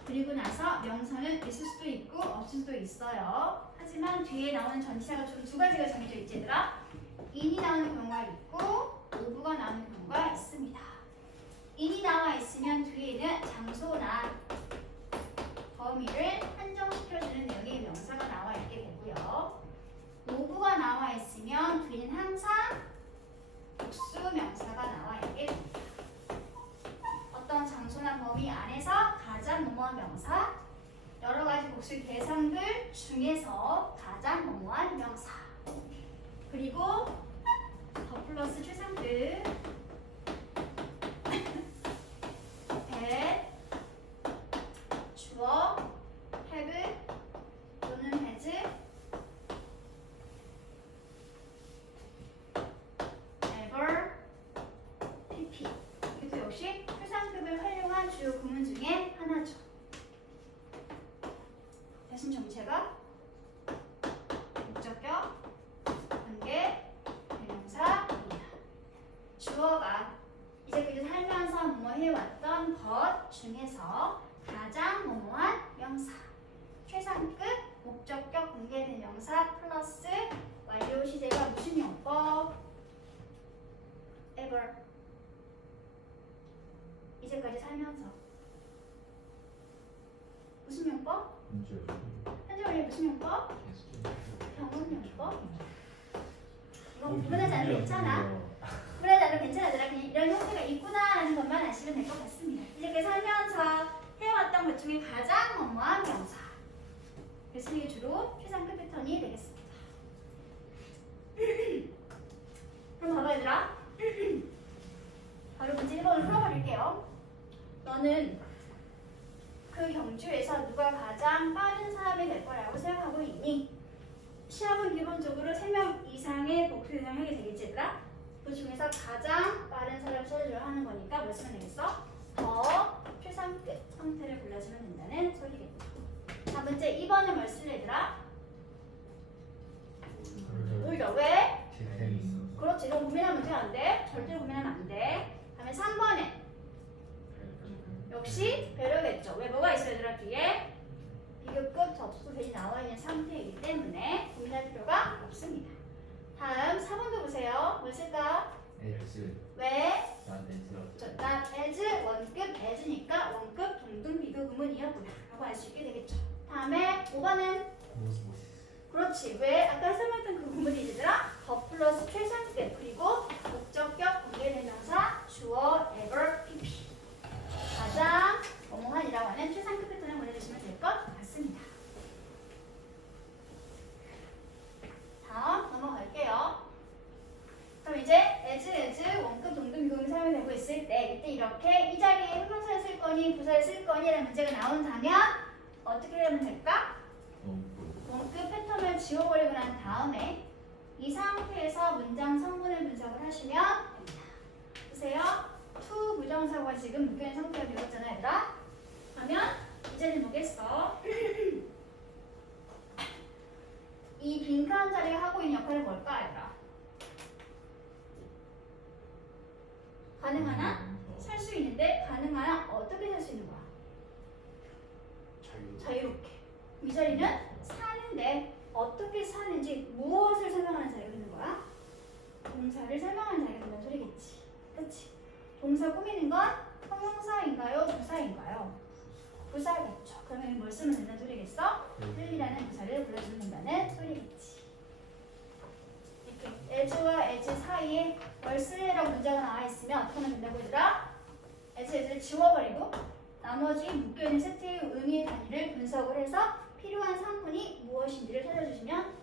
그리고 나서 명사는 있을 수도 있고 없을 수도 있어요. 하지만 뒤에 나오는 전치사가 좀 두 가지가 정해져 있지 얘들아. in이 나오는 경우가 있고 ove가 나오는 경우가 있습니다. in이 나와 있으면 뒤에는 장소나 범위를 한정시켜주는 내용의 명사가 나와 있게 되고요. ove가 나와 있으면 뒤에는 항상 복수 명사가 나와 있게 됩니다. 어떤 장소나 범위 안에서 가장 뭐뭐한 명사, 여러 가지 복수 대상들 중에서 가장 뭐뭐한 명사. 그리고 더 플러스 최상급 had, 주어, have 또는 has, ever, pp. 이것도 역시 최상급을 활용한 주요 구문 중에 하나죠. 대신 정체가 목적격, 관계, 대명사입니다. 주어가 이제까지 살면서 뭐뭐 해왔던 것 중에서 가장 뭐뭐한 명사. 최상급, 목적격, 관계, 대명사 플러스 완료 시제가 무슨 용법? ever. 이제까지 살면서 무슨 용법? 현재 완료 무슨 용법? 경험 용법. 이거 구분하지 않아도 괜찮아. 구분하지 않아도 괜찮아. 그냥 이런 형태가 있구나라는 것만 아시면 될 것 같습니다. 것 중에 가장 뭐뭐한 명사. 그래서 이게 주로 최상급 패턴이 되겠습니다. 그럼 봐봐 얘들아. 바로 문제 1번을 풀어버릴게요. 너는 그 경주에서 누가 가장 빠른 사람이 될 거라고 생각하고 있니? 시합은 기본적으로 3명 이상의 복수 대상을 하게 되겠지 얘들아? 그 중에서 가장 빠른 사람을 찾으려 하는 거니까 뭐 쓰면 되겠어? 더 최상급 상태를 골라주면 된다는 소리겠죠. 자 문제 2번은 뭘 쓸래 얘들아? 우리가 왜? 재생이 있어. 그렇지 이거 고민하면 어떻게 안 돼? 절대로 고민하면 안 돼. 다음에 3번에 역시 배려겠죠. 왜 뭐가 있어요 얘들아 뒤에? 비교급 접수편이 나와 있는 상태이기 때문에 고민할 필요가 없습니다. 다음 4번도 보세요. 뭐 쓸까? 에즈. 왜? 난 에즈라고. not as 원급 as니까 원급 동등 비교 구문이었구나 라고 알 수 있게 되겠죠. 다음에 5번은 그렇지. 왜? 아까 설명했던 그 구문이 얘들아 더 플러스 최상급 그리고 목적격 관계대명사 주어 ever pp 가장 뭐뭐한이라고 하는 최상급 패턴을 보내주시면 될 것 같습니다. 다음 넘어갈게요. 그럼 이제 as 원급 동등 비교구문 사용되고 있을 때 이때 이렇게 이 자리에 형용사를 쓸 거니 부사를 쓸 거니라는 문제가 나온다면 어떻게 하면 될까? 원급 패턴을 지워버리고 난 다음에 이 상태에서 문장 성분을 분석을 하시면 됩니다. 보세요. to 부정사고가 지금 묶여있는 상태가 되었잖아요 얘들아. 그러면 이제는 뭐겠어? 이 빈칸 자리가 하고 있는 역할은 뭘까 얘들아? 가능한 한 살 수 있는데 가능한 한 어떻게 살 수 있는 거야? 자유롭게. 이 자리는 사는데 어떻게 사는지 무엇을 설명하는 자리가 되는 거야? 동사를 설명하는 자리가 된다는 소리겠지. 그치? 동사 꾸미는 건 형용사인가요? 부사인가요? 부사겠죠. 그러면 뭘 쓰면 된다는 소리겠어? will이라는 부사를 불러주면 된다는 소리겠지. 이렇게 as와 as 사이에 뭘 쓸래라고 문자가 나와 있으면 어떻게 하면 된다고 얘들아? as를 지워버리고 나머지 묶여있는 세트의 의미의 단위를 분석을 해서 필요한 상분이 무엇인지를 찾아주시면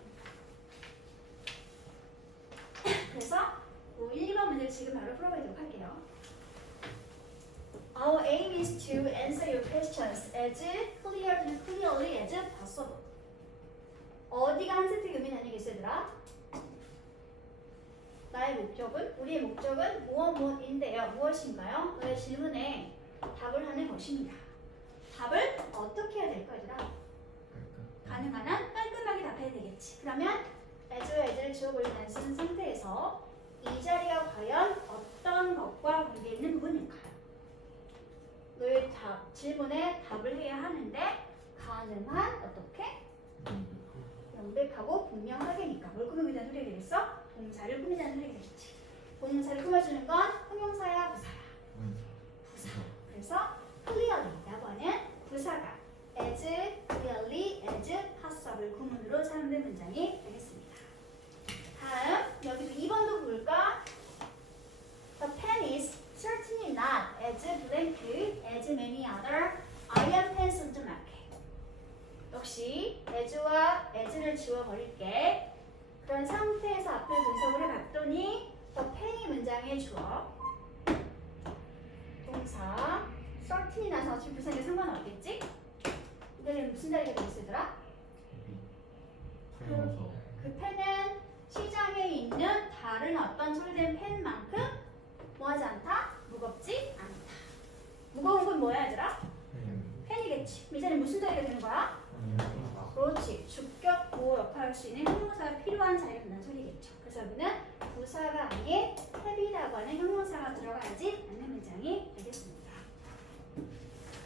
그래서 1, 2번 문제를 지금 바로 풀어보도록 할게요. Our aim is to answer your questions as clearly as possible. 어디가 한 세트의 의미 단위겠어 얘들아? 나의 목적은? 우리의 목적은 무엇인데요? 무엇인가요? 너의 질문에 답을 하는 것입니다. 답을 어떻게 해야 될까 얘들아? 가능한 한 깔끔하게 답해야 되겠지. 그러면 as와 as를 지워버리는 쓰는 상태에서 이 자리가 과연 어떤 것과 관계 있는 부분일까요? 너의 질문에 답을 해야 하는데 가능한 어떻게? 명백하고 분명하게니까 뭘 꾸미고 있다는 소리가 되겠어? 동사를 꾸미자는 소리가 되겠지. 동사를 꾸며주는 건 형용사야 부사야? 부사. 그래서 clearly라고 하는 부사가 as clearly as possible 구문으로 사용된 문장이 되겠습니다. 다음 여기서 2번도 볼까? The pen is certainly not as blank as many other iron pens on the market. 역시 as와 as를 지워버릴게. 그런 상태에서 앞을 분석을 해봤더니 the pen이 문장의 주어 동사 certainly 나서 어차피 부사에 상관없겠지? 이거는 무슨 자리가 되겠더라? 그 펜은 시장에 있는 다른 어떤 소리된 펜만큼 뭐하지 않다? 무겁지 않다. 무거운 건 뭐야 얘들아? 펜이겠지. 이 자리는 무슨 자리가 되는 거야? 그렇지. 주격 보호 역할을 할 수 있는 형용사가 필요한 자리가 된다는 소리겠죠. 그래서 여기는 부사가 아니게 heavy라고 하는 형용사가 들어가야지 않는 문장이 되겠습니다.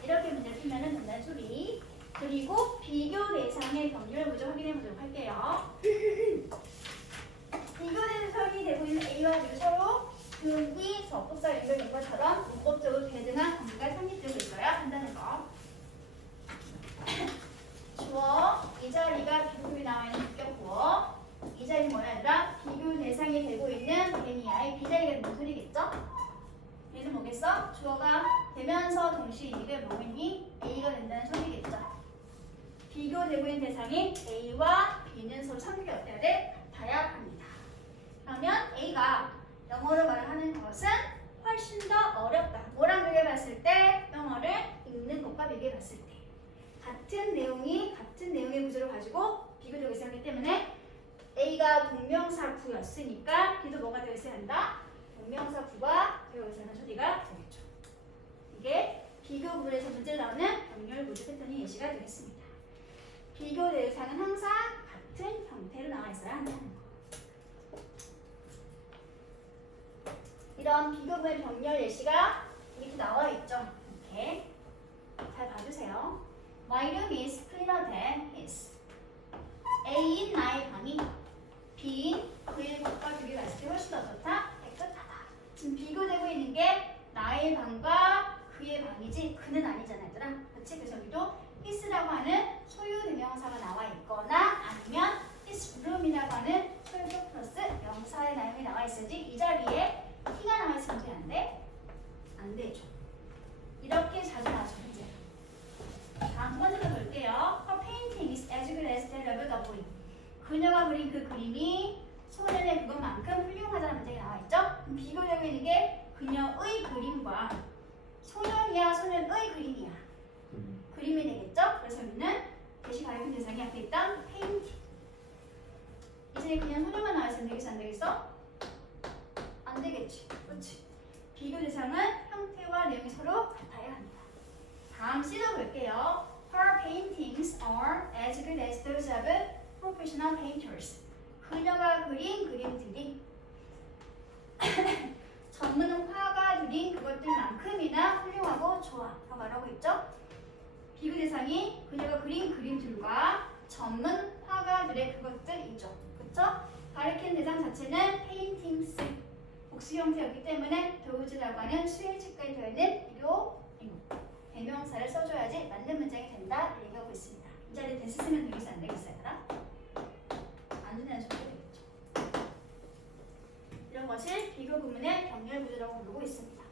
이렇게 문제를 풀면 된다는 소리. 그리고 비교 대상의 경률을 먼저 확인해 보도록 할게요. 비교 대상이 되고 있는 A와 B가 서로 등기 접속사 연결된 것처럼 문법적으로 대등한 관계가 성립되고 있어야 한다는 거. 주어, 이 자리가 비교에 나와 있는 주격구어. 이 자리는 뭐야 얘들아? 비교 대상이 되고 있는 N이야. 이 자리가 무슨 소리겠죠? 얘는 뭐겠어? 주어가 되면서 동시에 이게 뭐니? A가 된다는 소리겠죠. 비교되고 있는 대상인 A와 B는 서로 성격이 어때야 돼? 같아야 합니다. 그러면 A가 영어로 말하는 것은 훨씬 더 어렵다. 뭐랑 비교해봤을 때? 영어를 읽는 것과 비교해봤을 때. 같은 내용의 구조를 가지고 비교되고 있어야 하기 때문에 A가 동명사 구였으니까 B도 뭐가 되어 있어야 한다? 동명사 구가 되어 있어야 하는 소리가 되겠죠. 이게 비교 구문에서 문제 나오는 병렬 구조 패턴이 예시가 되겠습니다. 비교 대상은 항상 같은 형태로 나와 있어야 한다는 거. 이런 비교 구문의 병렬 예시가 밑에 나와 있죠. 이렇게 잘 봐주세요. My room is cleaner than his. A인 나의 방이 B인 그의 방과 비교했을 때 훨씬 더 좋다, 깨끗하다. 지금 비교되고 있는 게 나의 방과 그의 방이지 그는 아니잖아, 얘들아. 그렇지? 그래서 여기도 his라고 하는 소유 대명사가 나와 있거나 아니면 his room이라고 하는 소유격 플러스 명사의 내용이 나와 있어야지 이 자리에 he가 나와 있으면 돼, 안 돼? 안 되죠. 이렇게 자주 나와서 문제. 다음 두 번째로 볼게요. Her painting is as good as that of the boy. 그녀가 그린 그 그림이 소년의 그것만큼 훌륭하다는 문제가 나와 있죠. 그럼 비교되고 있는 게 그녀의 그림과 소년이야, 소년의 그림이야. 그림이 되겠죠? 그래서 우리는 대시 가리킨 대상이 앞에 있던 페인팅. 이제 그냥 소년만 나와 있으면 되겠어, 안 되겠어? 안 되겠지. 그렇지. 비교 대상은 형태와 내용이 서로 같아야 합니다. 다음 C도 볼게요. Her paintings are as good as those of professional painters. 그녀가 그린 그림들이 전문 화가들인 그것들만큼이나 훌륭하고 좋아. 더 말하고 있죠? 비교 대상이 그녀가 그린 그림들과 전문 화가들의 그것들이죠. 그쵸? 가리키는 대상 자체는 paintings, 복수 형태였기 때문에 those라고 하는 수의 책까지 되어있는 비교 대명사를 써줘야지 맞는 문장이 된다 얘기하고 있습니다. 이 자리에 대시 쓰면 되겠어, 안 되겠어요? 안 된다는 소리가 되겠죠. 이런 것을 비교 구문의 병렬 구조라고 부르고 있습니다.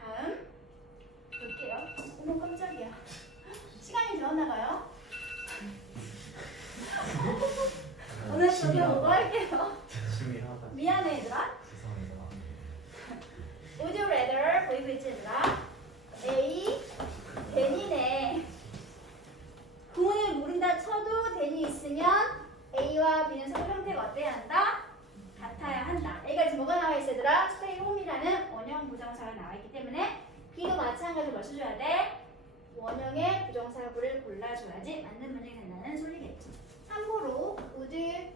다음 볼게요. 어머 깜짝이야. 시간이 되었나봐요. 오늘 저녁 뭐 할게요? 열심히 하다. 미안해 얘들아. 죄송합니다. Would you rather 보이고 있지 얘들아? A 대니네. 구문을 모른다 쳐도 대니 있으면 A와 B는 서로 형태가 어때야 한다? 같아야 한다. A가 지금 뭐가 나와 있어 얘들아? stay home이라는 원형 부정사가 나와 있기 때문에 B도 마찬가지로 뭘 써줘야 돼? 원형의 부정사구를 골라줘야지 맞는 문장이 된다는 소리겠지. 참고로 would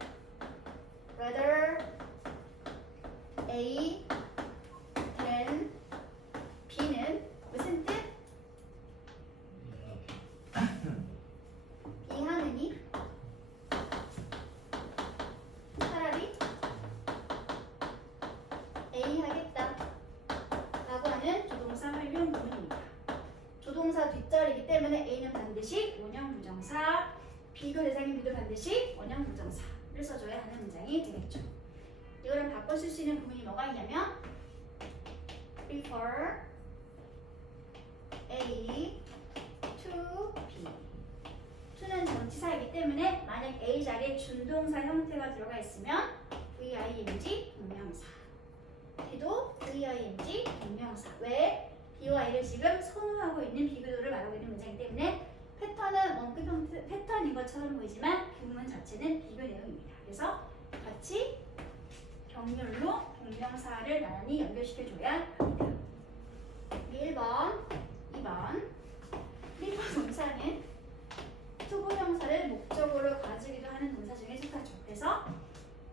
rather A than B는 무슨 뜻? B 하느니 차라리 A 하겠다 라고 하는 조동사 활용 구문입니다. 조동사 뒷자리이기 때문에 A는 반드시 원형 부정사, 비교 대상인 B도 반드시 원형 부정사를 써줘야 하는 문장이 되겠죠. 이거랑 바꿔 쓸 수 있는 구문이 뭐가 있냐면 prefer A to B. to는 전치사이기 때문에 만약 A 자리에 준동사 형태가 들어가 있으면 VING 동명사. B도 VING 동명사. 왜? B와 A를 지금 선호하고 있는 비교도를 말하고 있는 문장이기 때문에 패턴은 원급 형태 패턴인 것처럼 보이지만 구문 자체는 비교 내용입니다. 그래서 같이 병렬로 동명사를 나란히 연결시켜줘야 합니다. 1번, 2번. 프리퍼 동사는 to 부정사를 목적으로 가지기도 하는 동사 중에 속하죠. 그래서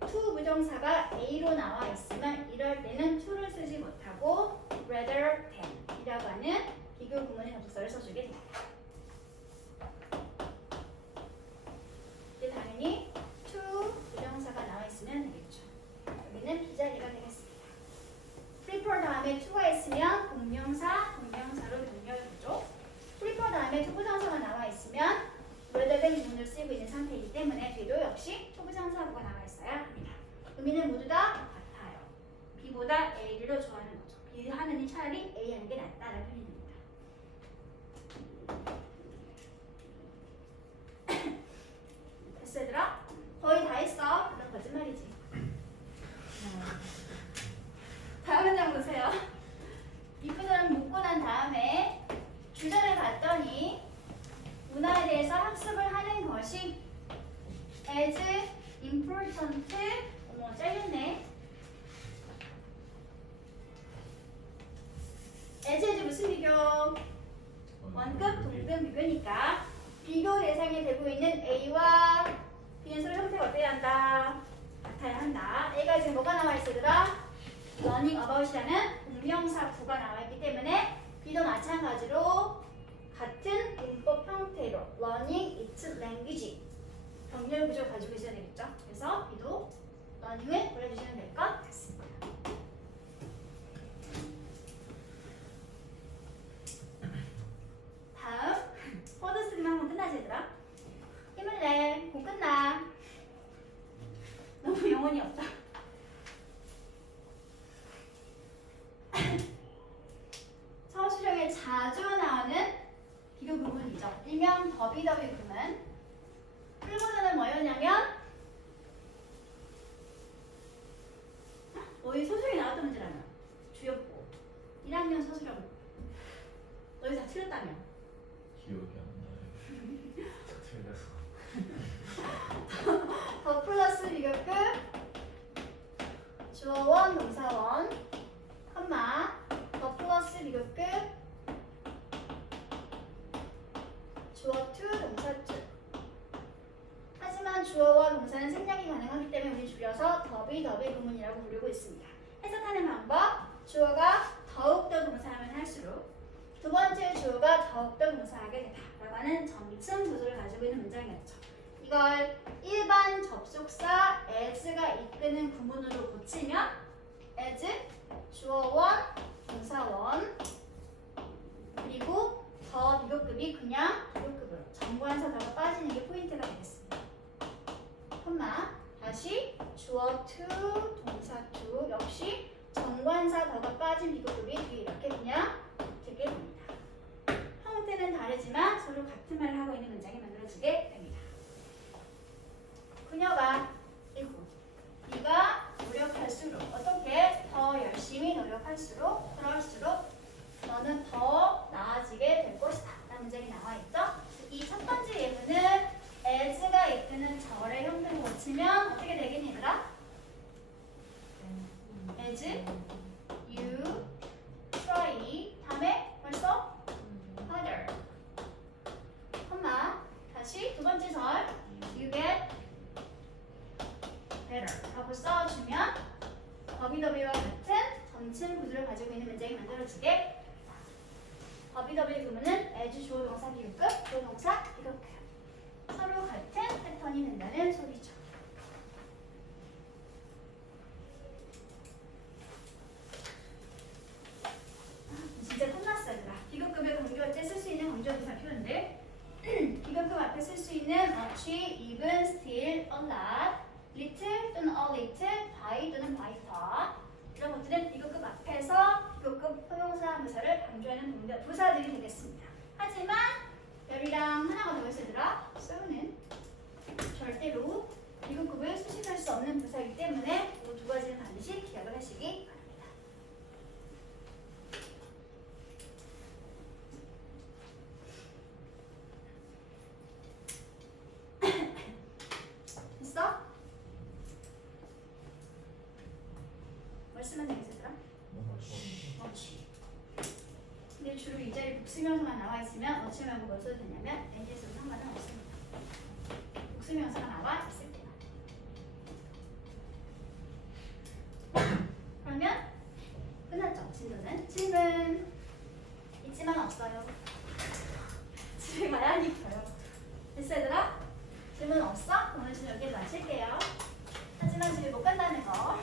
to 부정사가 A로 나와 있으면 이럴 때는 to를 쓰지 못하고 rather than 이라고 하는 비교 구문의 접속사를 써주게 됩니다. 이제 당연히 to 부정사가 나와 있으면 되겠죠. 여기는 B자리가 되겠습니다. prefer 다음에 to가 있으면 동명사로 연결되죠. prefer 다음에 to 부정사가 나와 있으면 rather than 구문을 쓰고 있는 상태이기 때문에 뒤도 역시 to 부정사가 나와 있어야 합니다. 의미는 모두 다 B보다 A를 더 좋아하는 거죠. B 하느니 차라리 A 하는 게 낫다라는 표현입니다. 됐어 얘들아? 거의 다 했어. 그럼 거짓말이지. 다음 문장 보세요. 이 부분을 묻고 난 다음에 주제를 봤더니 문화에 대해서 학습을 하는 것이 as important 어머 잘렸네. as 무슨 비교? 원급 동급 비교니까 비교 대상이 되고 있는 A와 B는 서로 형태가 어때야 한다? 같아야 한다. A가 지금 뭐가 나와 있으더라? learning about이라는 동명사 구가 나와 있기 때문에 B도 마찬가지로 같은 문법 형태로 learning its language 병렬 구조를 가지고 있어야 되겠죠. 그래서 B도 learning을 보내주시면 될 것 같습니다. 다음 포드 쓰기만 하면 끝나지 얘들아? 힘을 내. 곧 끝나. 너무 영혼이 없다. 서술형에 자주 나오는 비교 구문이죠. 일명 더비더비 구문. 1번에는 뭐였냐면 너희 서술형에 나왔던 문제라며. 주였고 1학년 서술형 너희 다 틀렸다며. 기억이 안 나요. 틀렸어. 더 플러스 비교급 주어원 동사원 컴마 더 플러스 비교급 주어 투 동사 투. 하지만 주어와 동사는 생략이 가능하기 때문에 우리 줄여서 더비 구문이라고 부르고 있습니다. 해석하는 방법 주어가 더욱더 동사하면 할수록 두 번째 주어가 더욱더 동사하게 되다라고 하는 점층 구조를 가지고 있는 문장이었죠. 이걸 일반 접속사 as가 이끄는 구문으로 고치면 as 주어원 동사원 그리고 더 비교급이 그냥 비교급으로 정관사 더가 빠지는 게 포인트가 되겠습니다. 콤마 다시 주어 to 동사 to 역시 정관사 더가 빠진 비교급이 뒤에 이렇게 그냥 되게 됩니다. 형태는 다르지만 서로 같은 말을 하고 있는 문장이 만들어지게 됩니다. 그녀가 읽고 네가 노력할수록 어떻게 더 열심히 노력할수록 그럴수록 너는 더 나아지게 될 것이다 라는 문장이 나와 있죠. 이 첫 번째 예문은 as가 이끄는 절의 형태를 고치면 어떻게 되긴 얘들아? as you try 다음에 벌써 harder 콤마 다시 두 번째 절 you get better 하고 써주면 더비더비와 같은 점층 구조를 가지고 있는 문장이 만들어지게 더비더비 구문은 as 주어 동사 비교급 주어 동사 비교급 서로 같은 패턴이 된다는 소리죠. 진짜 끝났어 얘들아. 비교급의 강조할 때 쓸 수 있는 강조동사 표현들 비교급 앞에 쓸 수 있는 much, even, still, a lot little 또는 a little, by 또는 by far 이런 것들은 비교급 앞에서 비교급 형용사 부사를 강조하는 부사들이 되겠습니다. 하지만 별이랑 하나가 더 있으더라. so는 절대로 비교급을 수식할 수 없는 부사이기 때문에 이 두 가지는 반드시 기억을 하시기 바랍니다. 됐어? 뭘 쓰면 되겠어 얘들아? 어치. 근데 주로 이 자리에 복수명사가 나와 있으면 어치 말고 뭘 써도 되냐면 NG에서도 상관은 없습니다. 복수명사가 나와 있을 때만. 그러면 끝났죠? 진도는 질문 있지만 없어요. 집에 가야 하니까요. 됐어 얘들아? 질문 없어? 오늘 지금 여기에 마칠게요. 하지만 집에 못 간다는 거